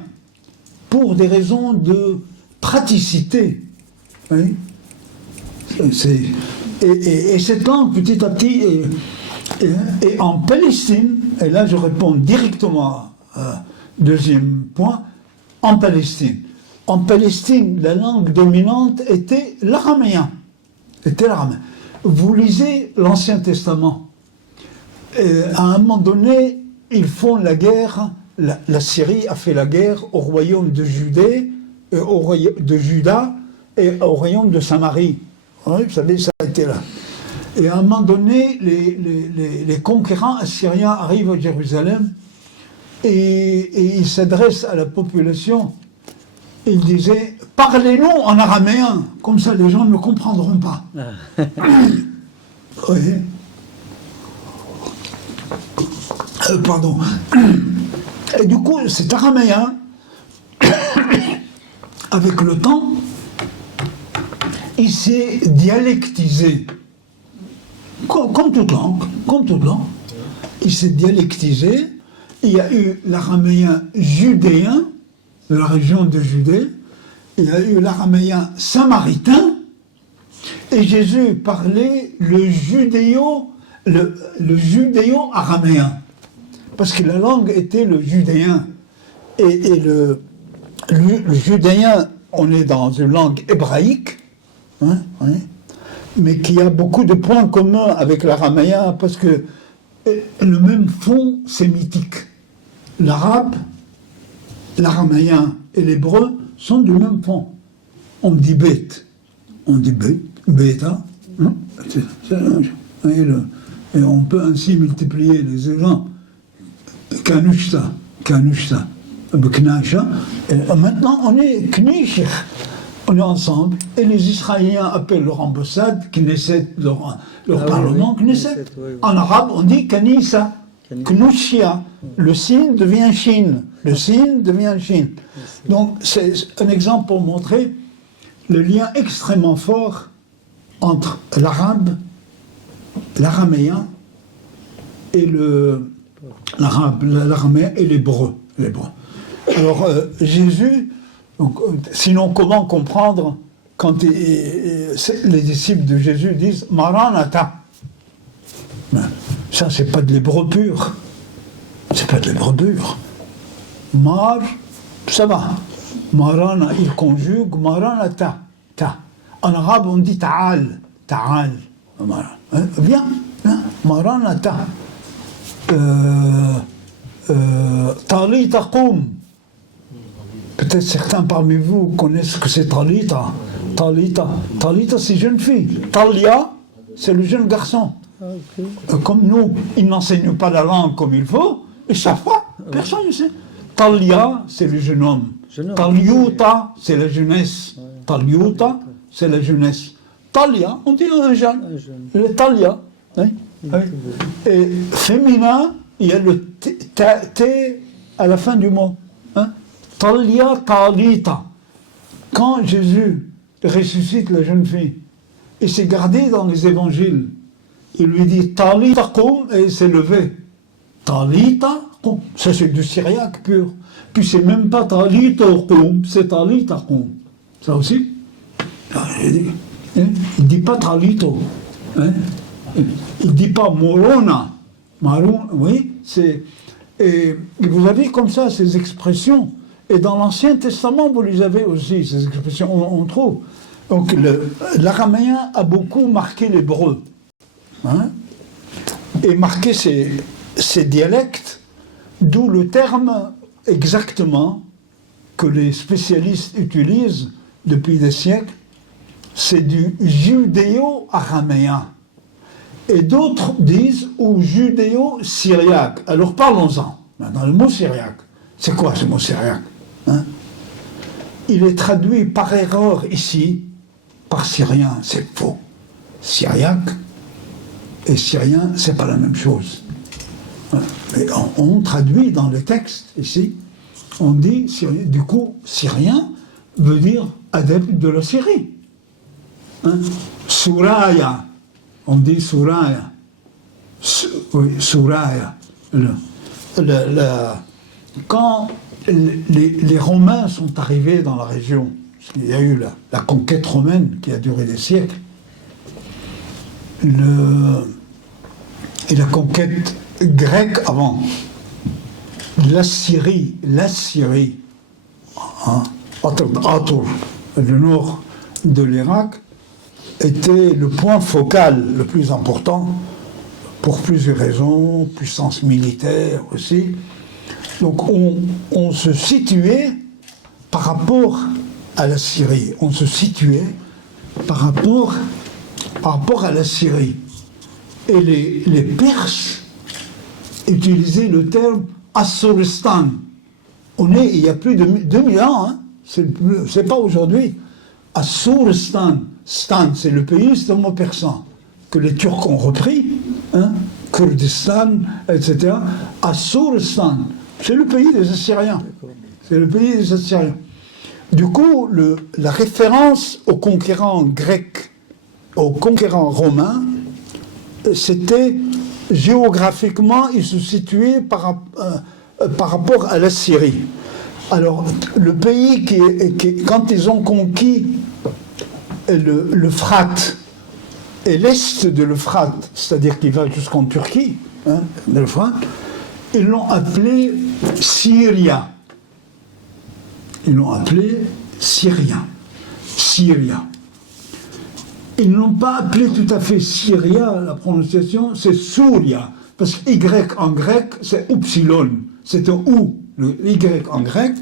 pour des raisons de praticité. Oui. Et cette langue, petit à petit, et en Palestine, et là je réponds directement à deuxième point, en Palestine. En Palestine, la langue dominante était l'araméen. Vous lisez l'Ancien Testament. À un moment donné, ils font la guerre, la Syrie a fait la guerre au royaume de Judée, de Juda et au royaume de Samarie. Oui, vous savez, ça a été là. Et à un moment donné, les conquérants assyriens arrivent à Jérusalem et il s'adresse à la population. Il disait « Parlez-nous en araméen, comme ça les gens ne comprendront pas. » Oui. Pardon. Et du coup, cet araméen, avec le temps, il s'est dialectisé. Comme toute langue. Il s'est dialectisé. Il y a eu l'araméen judéen, de la région de Judée. Il y a eu l'araméen samaritain. Et Jésus parlait le judéo-araméen. Parce que la langue était le judéen. Et le judéen, on est dans une langue hébraïque, hein, mais qui a beaucoup de points communs avec l'araméen, parce que le même fond sémitique. L'arabe, l'araméen et l'hébreu sont du même fond. On dit bête. On dit bêta. Hein, et on peut ainsi multiplier les exemples. Kanushta, Beknasha. Maintenant, on est Knish, on est ensemble. Et les Israéliens appellent leur ambassade Knesset, leur parlement Knesset. En arabe, on dit Kanisa, Knushia. Le signe devient Shin. Le signe devient Shin. Donc, c'est un exemple pour montrer le lien extrêmement fort entre l'arabe, l'araméen et l'araméen et l'hébreu. Alors, Jésus, donc, sinon comment comprendre quand les disciples de Jésus disent « Maranatha ». Ça, c'est pas de l'hébreu pur. C'est pas de l'hébreu pur. Mar, ça va. Marana, il conjugue Maranatha. Ta. En arabe, on dit Ta'al. Ta'al. Viens. Maranatha. Talita Qum. Peut-être certains parmi vous connaissent ce que c'est Talita. Talita, c'est jeune fille. Talia, c'est le jeune garçon. Comme nous, ils n'enseignent pas la langue comme il faut, et chaque fois, personne ne sait. Talia, c'est le jeune homme. Taliuta, c'est la jeunesse. Taliuta, c'est la jeunesse. Talia, on dit un jeune. Le Talia. Oui. Et féminin, il y a le T à la fin du mot. Hein? Talia, Talita. Quand Jésus ressuscite la jeune fille, et c'est gardé dans les évangiles, il lui dit Talita Qum, et il s'est levé. Talita Qum. Ça, c'est du syriaque pur. Puis c'est même pas Talita Qum, c'est Talita Qum. Ça aussi. Il ne dit pas Talito. Hein? Il ne dit pas Morona. Maroun, oui, c'est. Et vous avez comme ça ces expressions. Et dans l'Ancien Testament, vous les avez aussi, ces expressions, on trouve. Donc l'araméen a beaucoup marqué l'hébreu. Hein? Et marqué ces dialectes, d'où le terme exactement que les spécialistes utilisent depuis des siècles, c'est du judéo-araméen. Et d'autres disent ou judéo-syriaque. Alors parlons-en. Maintenant, le mot syriaque, c'est quoi ce mot syriaque? Hein? Il est traduit par erreur ici par syrien, c'est faux. Syriaque et syrien, c'est pas la même chose. Mais on traduit dans le texte ici, on dit, du coup, syrien veut dire adepte de la Syrie. Hein? Suraya, on dit Suraya. Oui, Suraya. Quand les Romains sont arrivés dans la région, il y a eu la conquête romaine qui a duré des siècles, et la conquête grecque avant, la Syrie, hein, Atur, le nord de l'Irak, était le point focal le plus important pour plusieurs raisons, puissance militaire aussi. Donc on se situait par rapport à la Syrie, on se situait par rapport à la Syrie. Et les Perses utilisaient le terme Assouristan. Il y a plus de 2000 ans, hein. C'est pas aujourd'hui. Assouristan, Stan, c'est le pays, c'est le mot persan, que les Turcs ont repris, hein, Kurdistan, etc. Assouristan, c'est le pays des Assyriens. C'est le pays des Assyriens. Du coup, la référence aux conquérants grecs, aux conquérants romains, c'était géographiquement, ils se situaient par rapport à la Syrie. Alors, le pays quand ils ont conquis l'Euphrate et l'est de l'Euphrate, c'est-à-dire qu'il va jusqu'en Turquie, hein, l'Euphrate, ils l'ont appelé Syria. Ils l'ont appelé Syrien. Syria. Ils ne l'ont pas appelé tout à fait Syria, la prononciation, c'est Souria. Parce que Y en grec, c'est Upsilon. C'est un OU. Le Y en grec,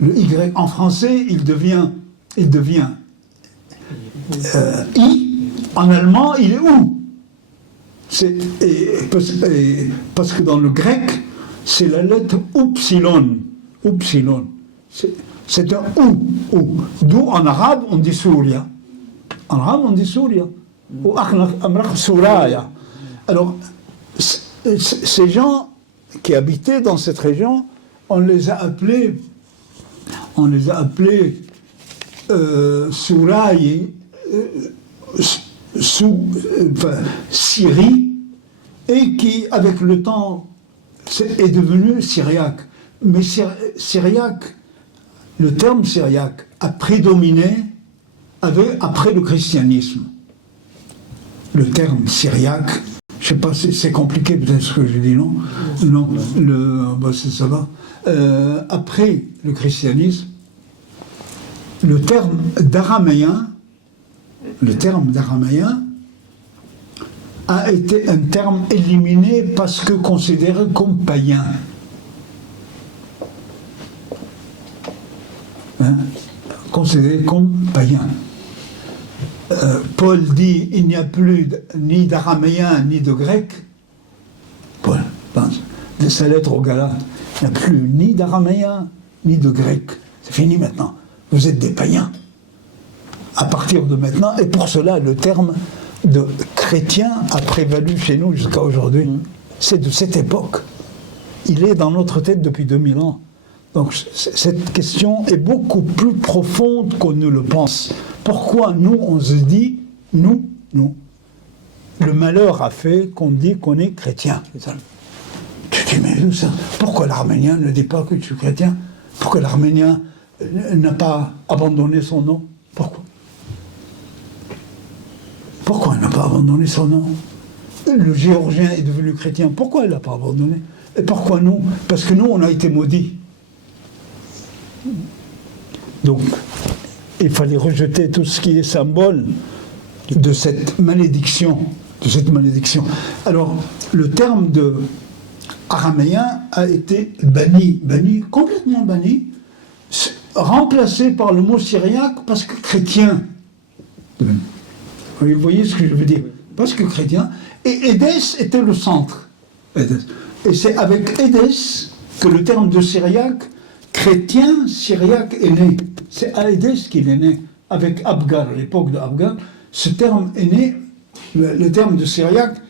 le Y en français, il devient I. En allemand, il est OU. Parce que dans le grec, c'est la lettre Upsilon. Upsilon. C'est un OU. D'où en arabe, on dit Souria. En arabe, on dit Souria. Ou Amrak Souraya. Alors, ces gens qui habitaient dans cette région, on les a appelés Souraï, Syrie, et qui, avec le temps, est devenu syriaque. Mais syriaque, le terme syriaque a prédominé après le christianisme. Le terme syriaque, je ne sais pas, c'est compliqué peut-être ce que je dis, non? Non, ça va. Après le christianisme, le terme d'araméen a été un terme éliminé parce que considéré comme païen. Hein? Considéré comme païen. Paul dit il n'y a plus ni d'araméen ni de grec. Paul pense de sa lettre aux Galates, il n'y a plus ni d'araméen ni de grec. C'est fini maintenant. Vous êtes des païens. À partir de maintenant, et pour cela, le terme de chrétien a prévalu chez nous jusqu'à aujourd'hui. C'est de cette époque. Il est dans notre tête depuis 2000 ans. Donc cette question est beaucoup plus profonde qu'on ne le pense. Pourquoi nous, on se dit, nous, le malheur a fait qu'on dit qu'on est chrétien. Tu dis, mais ça, pourquoi l'Arménien ne dit pas que tu es chrétien? Pourquoi l'Arménien n'a pas abandonné son nom? Pourquoi? Pourquoi il n'a pas abandonné son nom? Le Géorgien est devenu chrétien. Pourquoi il n'a pas abandonné? Et pourquoi nous? Parce que nous, on a été maudits. Donc, il fallait rejeter tout ce qui est symbole de cette malédiction. Alors, le terme de araméen a été banni, complètement banni, remplacé par le mot syriaque parce que chrétien. Vous voyez ce que je veux dire? Parce que chrétien. Et Édesse était le centre. Et c'est avec Édesse que le terme de syriaque, chrétien syriaque, est né. C'est à Édesse qu'il est né. Avec Abgar, l'époque de Abgar, ce terme est né, le terme de syriaque,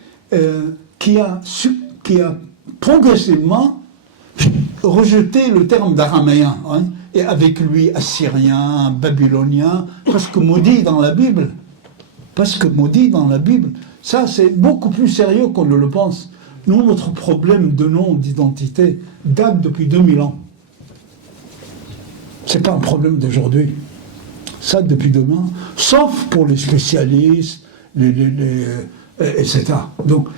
qui a progressivement rejeté le terme d'araméen. Hein, et avec lui, assyrien, babylonien, presque maudit dans la Bible. Ça, c'est beaucoup plus sérieux qu'on ne le pense. Nous, notre problème de nom, d'identité, date depuis 2000 ans. Ce n'est pas un problème d'aujourd'hui. Ça, depuis demain, sauf pour les spécialistes, etc. Donc,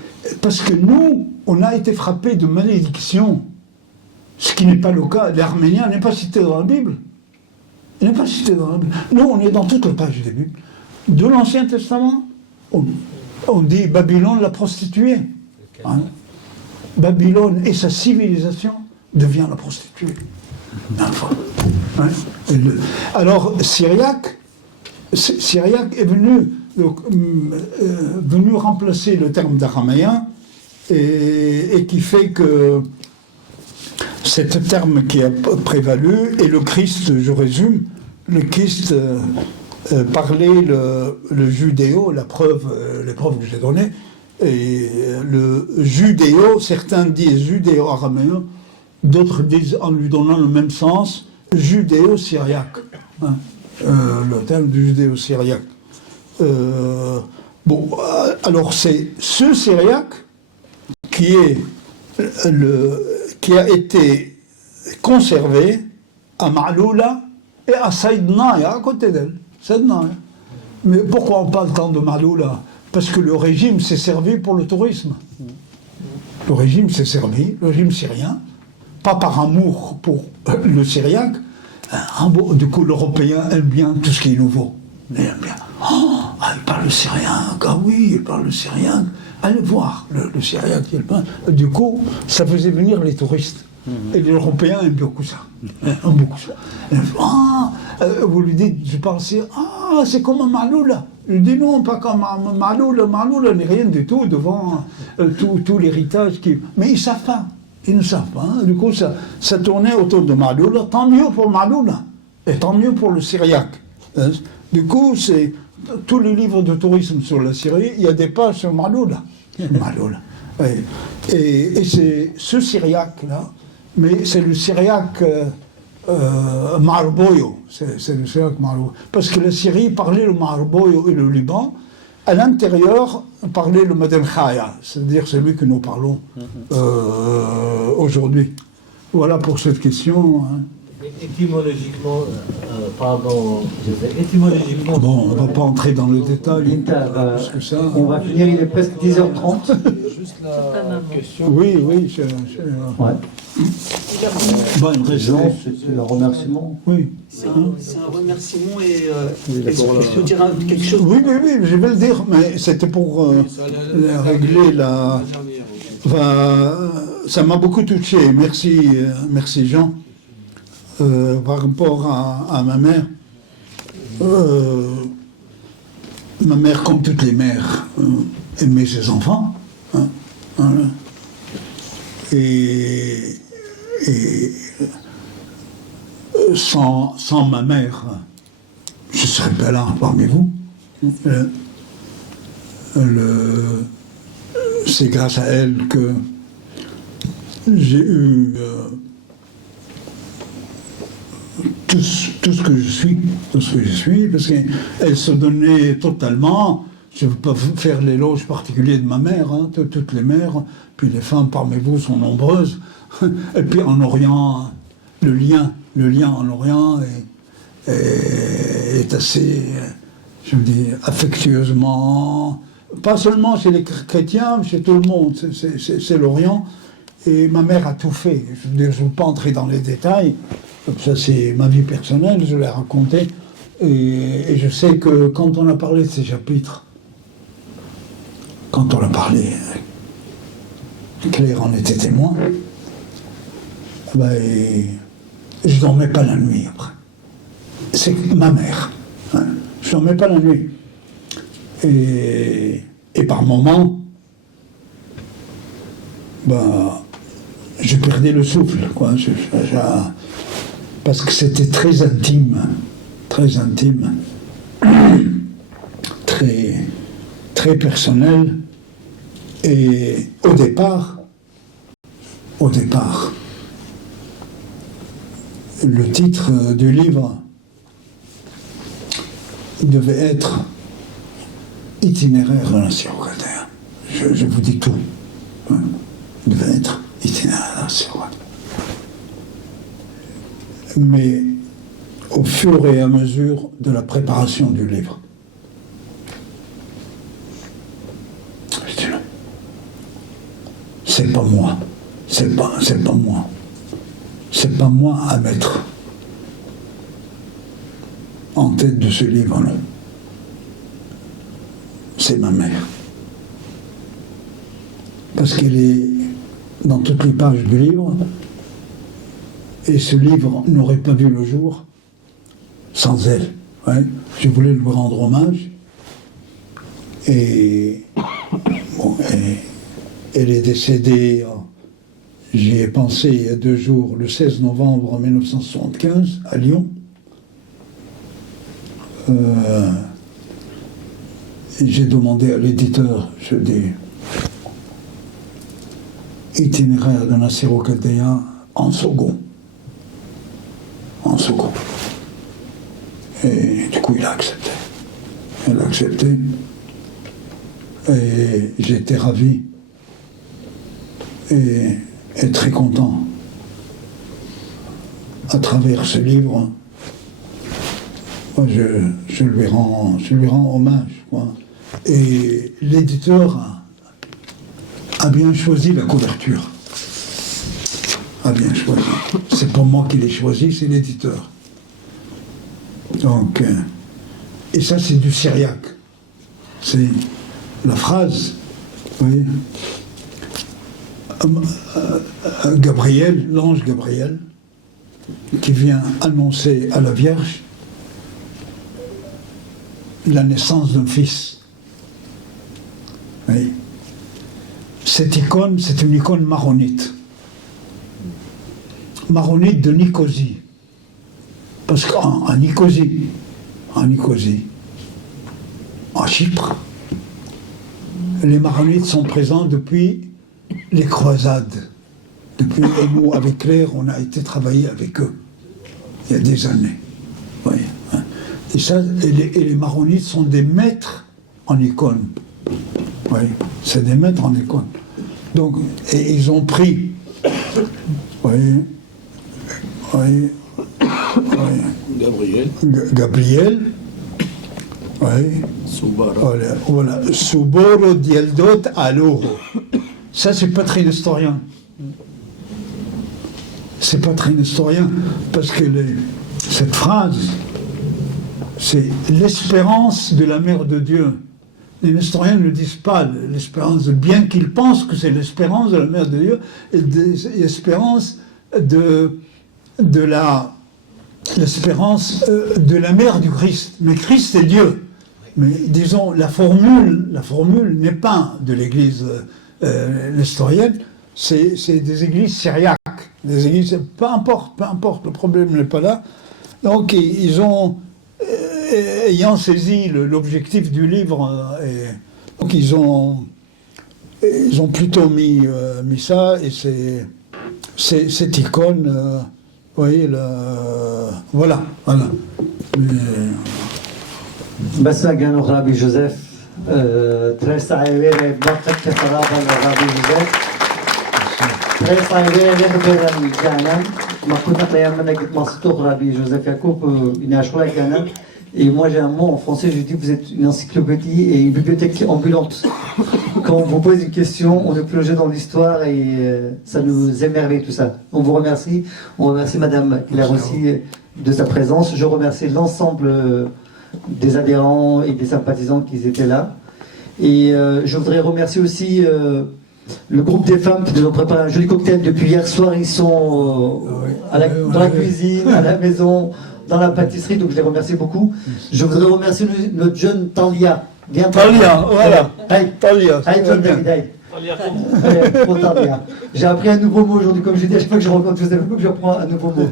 parce que nous, on a été frappés de malédiction, ce qui n'est pas le cas. L'Arménien n'est pas cité dans la Bible. Il n'est pas cité dans la Bible. Nous, on est dans toutes les pages des Bibles. De l'Ancien Testament, on dit Babylone la prostituée. Hein? Babylone et sa civilisation devient la prostituée. Hein? Alors, syriaque est venu remplacer le terme d'araméen et qui fait que c'est le terme qui a prévalu, et le Christ, je résume, le Christ parlait le judéo, les preuves que j'ai données, et le judéo, certains disent judéo-araméen, d'autres disent, en lui donnant le même sens, judéo-syriaque, hein, le terme du judéo-syriaque. Alors c'est ce syriaque qui a été conservé à Ma'loula et à Saïdnaya, à côté d'elle. Saïdnaya. Mais pourquoi on parle tant de Ma'loula? Parce que le régime s'est servi pour le tourisme. Le régime s'est servi, le régime syrien, pas par amour pour le syriaque. Du coup, l'Européen aime bien tout ce qui est nouveau. Il aime bien. Oh, il parle le syrien. Ah oui, il parle le syrien. Allez voir le syrien qui parle. Du coup, ça faisait venir les touristes. Et les Européens aiment beaucoup ça. Aiment beaucoup ça. Vous lui dites, je parle syrien. Ah, c'est comme un Ma'loula. Je dis non, pas comme un Ma'loula. Ma'loula n'est rien du tout devant tout l'héritage qui. Mais ils savent pas. Ils ne savent pas. Hein. Du coup, ça tournait autour de Ma'loula. Tant mieux pour Ma'loula. Et tant mieux pour le syriaque. Hein. Du coup, c'est tous les livres de tourisme sur la Syrie, il y a des pages sur Ma'loula. Ma'loula. Et c'est ce syriaque-là, mais c'est le syriaque Marboyo. C'est le syriaque Marboyo. Parce que la Syrie parlait le Marboyo et le Liban. À l'intérieur, parlait le Maden Khaya, c'est-à-dire celui que nous parlons aujourd'hui. Voilà pour cette question. Hein. Étymologiquement, étymologiquement... Bon, on ne va pas entrer dans le détail. Parce que ça, on va finir, il est presque 10h30. Juste la question. Oui. Ouais. C'est un remerciement. Oui. C'est un remerciement et je peux dire quelque chose. Oui, je vais le dire, mais c'était pour régler la... ça m'a beaucoup touché. Merci Jean. Par rapport à ma mère, comme toutes les mères, aimait ses enfants. Hein, voilà. Et sans ma mère, je ne serais pas là parmi vous. C'est grâce à elle que j'ai eu tout ce que je suis, parce qu'elle se donnait totalement. Je ne veux pas faire l'éloge particulier de ma mère, hein, toutes les mères, puis les femmes parmi vous sont nombreuses. Et puis en Orient, le lien en Orient est assez, je veux dire, affectueusement, pas seulement chez les chrétiens, mais chez tout le monde, c'est l'Orient. Et ma mère a tout fait. Je ne veux pas entrer dans les détails. Ça, c'est ma vie personnelle, je l'ai raconté. Et je sais que quand on a parlé de ces chapitres, quand on a parlé, Claire en était témoin, je ne dormais pas la nuit après. C'est ma mère. Hein. Je ne dormais pas la nuit. Et par moments, je perdais le souffle, quoi. Parce que c'était très intime, très personnel. Et au départ, le titre du livre devait être Itinéraire d'un Syro-Chaldéen. Je vous dis tout. Hein. Il devait être Itinéraire d'un Syro-Chaldéen. Mais au fur et à mesure de la préparation du livre, je dis non, c'est pas moi, c'est pas moi, c'est pas moi à mettre en tête de ce livre, non. C'est ma mère. Parce qu'elle est dans toutes les pages du livre. Et ce livre n'aurait pas vu le jour sans elle. Ouais. Je voulais lui rendre hommage. Et elle est décédée, J'y ai pensé il y a 2 jours, le 16 novembre 1975, à Lyon. Et j'ai demandé à l'éditeur, je dis, itinéraire d'un assyro-chaldéen en second. En second. Et du coup, il a accepté. Il a accepté. Et j'étais ravi. Et très content. À travers ce livre, moi, je lui rends hommage, quoi. Et l'éditeur a bien choisi la couverture. A bien choisi. C'est pas moi qui l'ai choisi, c'est l'éditeur. Donc, et ça c'est du syriaque. C'est la phrase, vous voyez, Gabriel, l'ange Gabriel, qui vient annoncer à la Vierge la naissance d'un fils. Oui. Cette icône, c'est une icône maronite. Maronite de Nicosie. Parce qu'en Nicosie, en Chypre, les maronites sont présents depuis les croisades. Depuis, et nous, avec Claire, on a été travailler avec eux, il y a des années. Oui. Et, ça, et les maronites sont des maîtres en icône. Oui, c'est des maîtres en icône. Donc, et ils ont pris, oui, Gabriel, oui, voilà, Suboro Dieldot Aloro. Ça, c'est pas très historien. C'est pas très historien, parce que cette phrase, c'est l'espérance de la mère de Dieu. Les historiens ne disent pas l'espérance, bien qu'ils pensent que c'est l'espérance de la mère de Dieu, et l'espérance l'espérance de la mère du Christ. Mais Christ est Dieu. Mais disons, la formule n'est pas de l'église nestorienne, c'est des églises syriaques. Des églises, peu importe, le problème n'est pas là. Donc ils ont, ayant saisi l'objectif du livre, donc ils ont plutôt mis ça, et c'est cette icône, vous voyez, voilà. بس كانوا غرابي جوزيف تريس عيويري بطلت كفرابا لغرابي جوزيف تريس عيويري غبيرا الجانا ما كنا قيام منك مصطو غرابي جوزيف يعقوب يناشوا كان. Et moi j'ai un mot en français, je dis que vous êtes une encyclopédie et une bibliothèque ambulante. Quand on vous pose une question, on est plongé dans l'histoire et ça nous émerveille tout ça. On vous remercie, on remercie Madame Claire aussi de sa présence. Je remercie l'ensemble des adhérents et des sympathisants qui étaient là. Et je voudrais remercier aussi le groupe des femmes qui nous ont préparé un joli cocktail depuis hier soir. Ils sont dans la cuisine, à la maison, dans la pâtisserie, donc je les remercie beaucoup. Je voudrais remercier notre jeune Talia. Viens, Talia, voilà. Talia. J'ai appris un nouveau mot aujourd'hui, comme je dis à chaque fois que je rencontre Joseph, je prends un nouveau mot.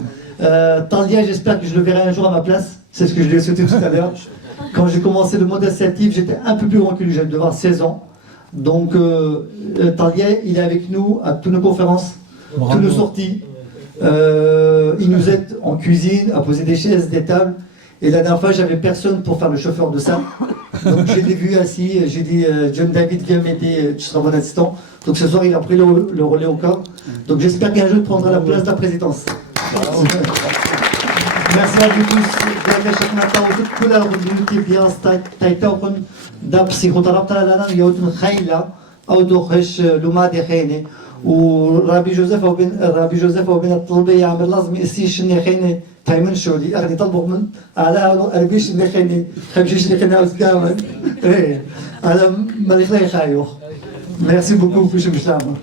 Talia, j'espère que je le verrai un jour à ma place. C'est ce que je lui ai souhaité tout à l'heure. Quand j'ai commencé le monde associatif, j'étais un peu plus grand que lui, j'avais devoir 16 ans. Donc Talia, il est avec nous à toutes nos conférences, toutes nos sorties. Il nous aide en cuisine, à poser des chaises, des tables. Et la dernière fois, j'avais personne pour faire le chauffeur de ça. Donc je l'ai vu assis, j'ai dit John David, viens m'aider, tu seras mon assistant. Donc ce soir, il a pris le relais au corps. Donc j'espère qu'un jour, il prendra la place de la présidence. Merci à vous tous. ورابي جوزيف او بين الطلبه يعمل لازم يسيش نخيني تايمن شولي اغني طلبوا من على اربيش نخيني خمشيش نخيني قدام ايه على ما يخلي خايو ميرسي بوكو فيش مشلامه